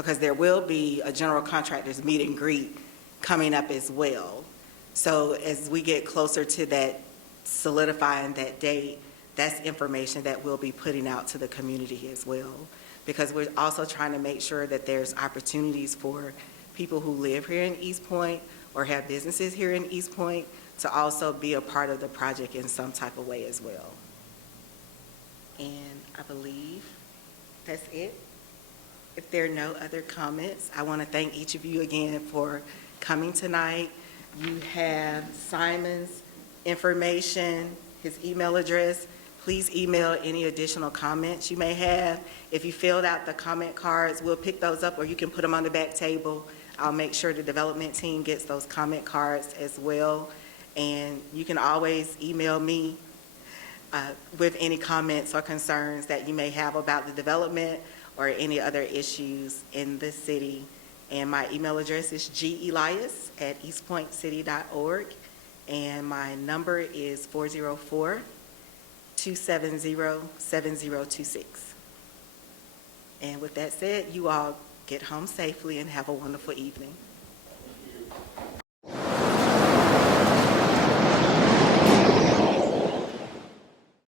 because there will be a general contractors meet and greet coming up as well. So as we get closer to that, solidifying that date, that's information that we'll be putting out to the community as well. Because we're also trying to make sure that there's opportunities for people who live here in East Point or have businesses here in East Point to also be a part of the project in some type of way as well. And I believe that's it. If there are no other comments, I want to thank each of you again for coming tonight. You have Simon's information, his email address. Please email any additional comments you may have. If you filled out the comment cards, we'll pick those up, or you can put them on the back table. I'll make sure the development team gets those comment cards as well. And you can always email me with any comments or concerns that you may have about the development or any other issues in the city. And my email address is gelias@eastpointcity.org. And my number is 404-270-7026. And with that said, you all get home safely and have a wonderful evening.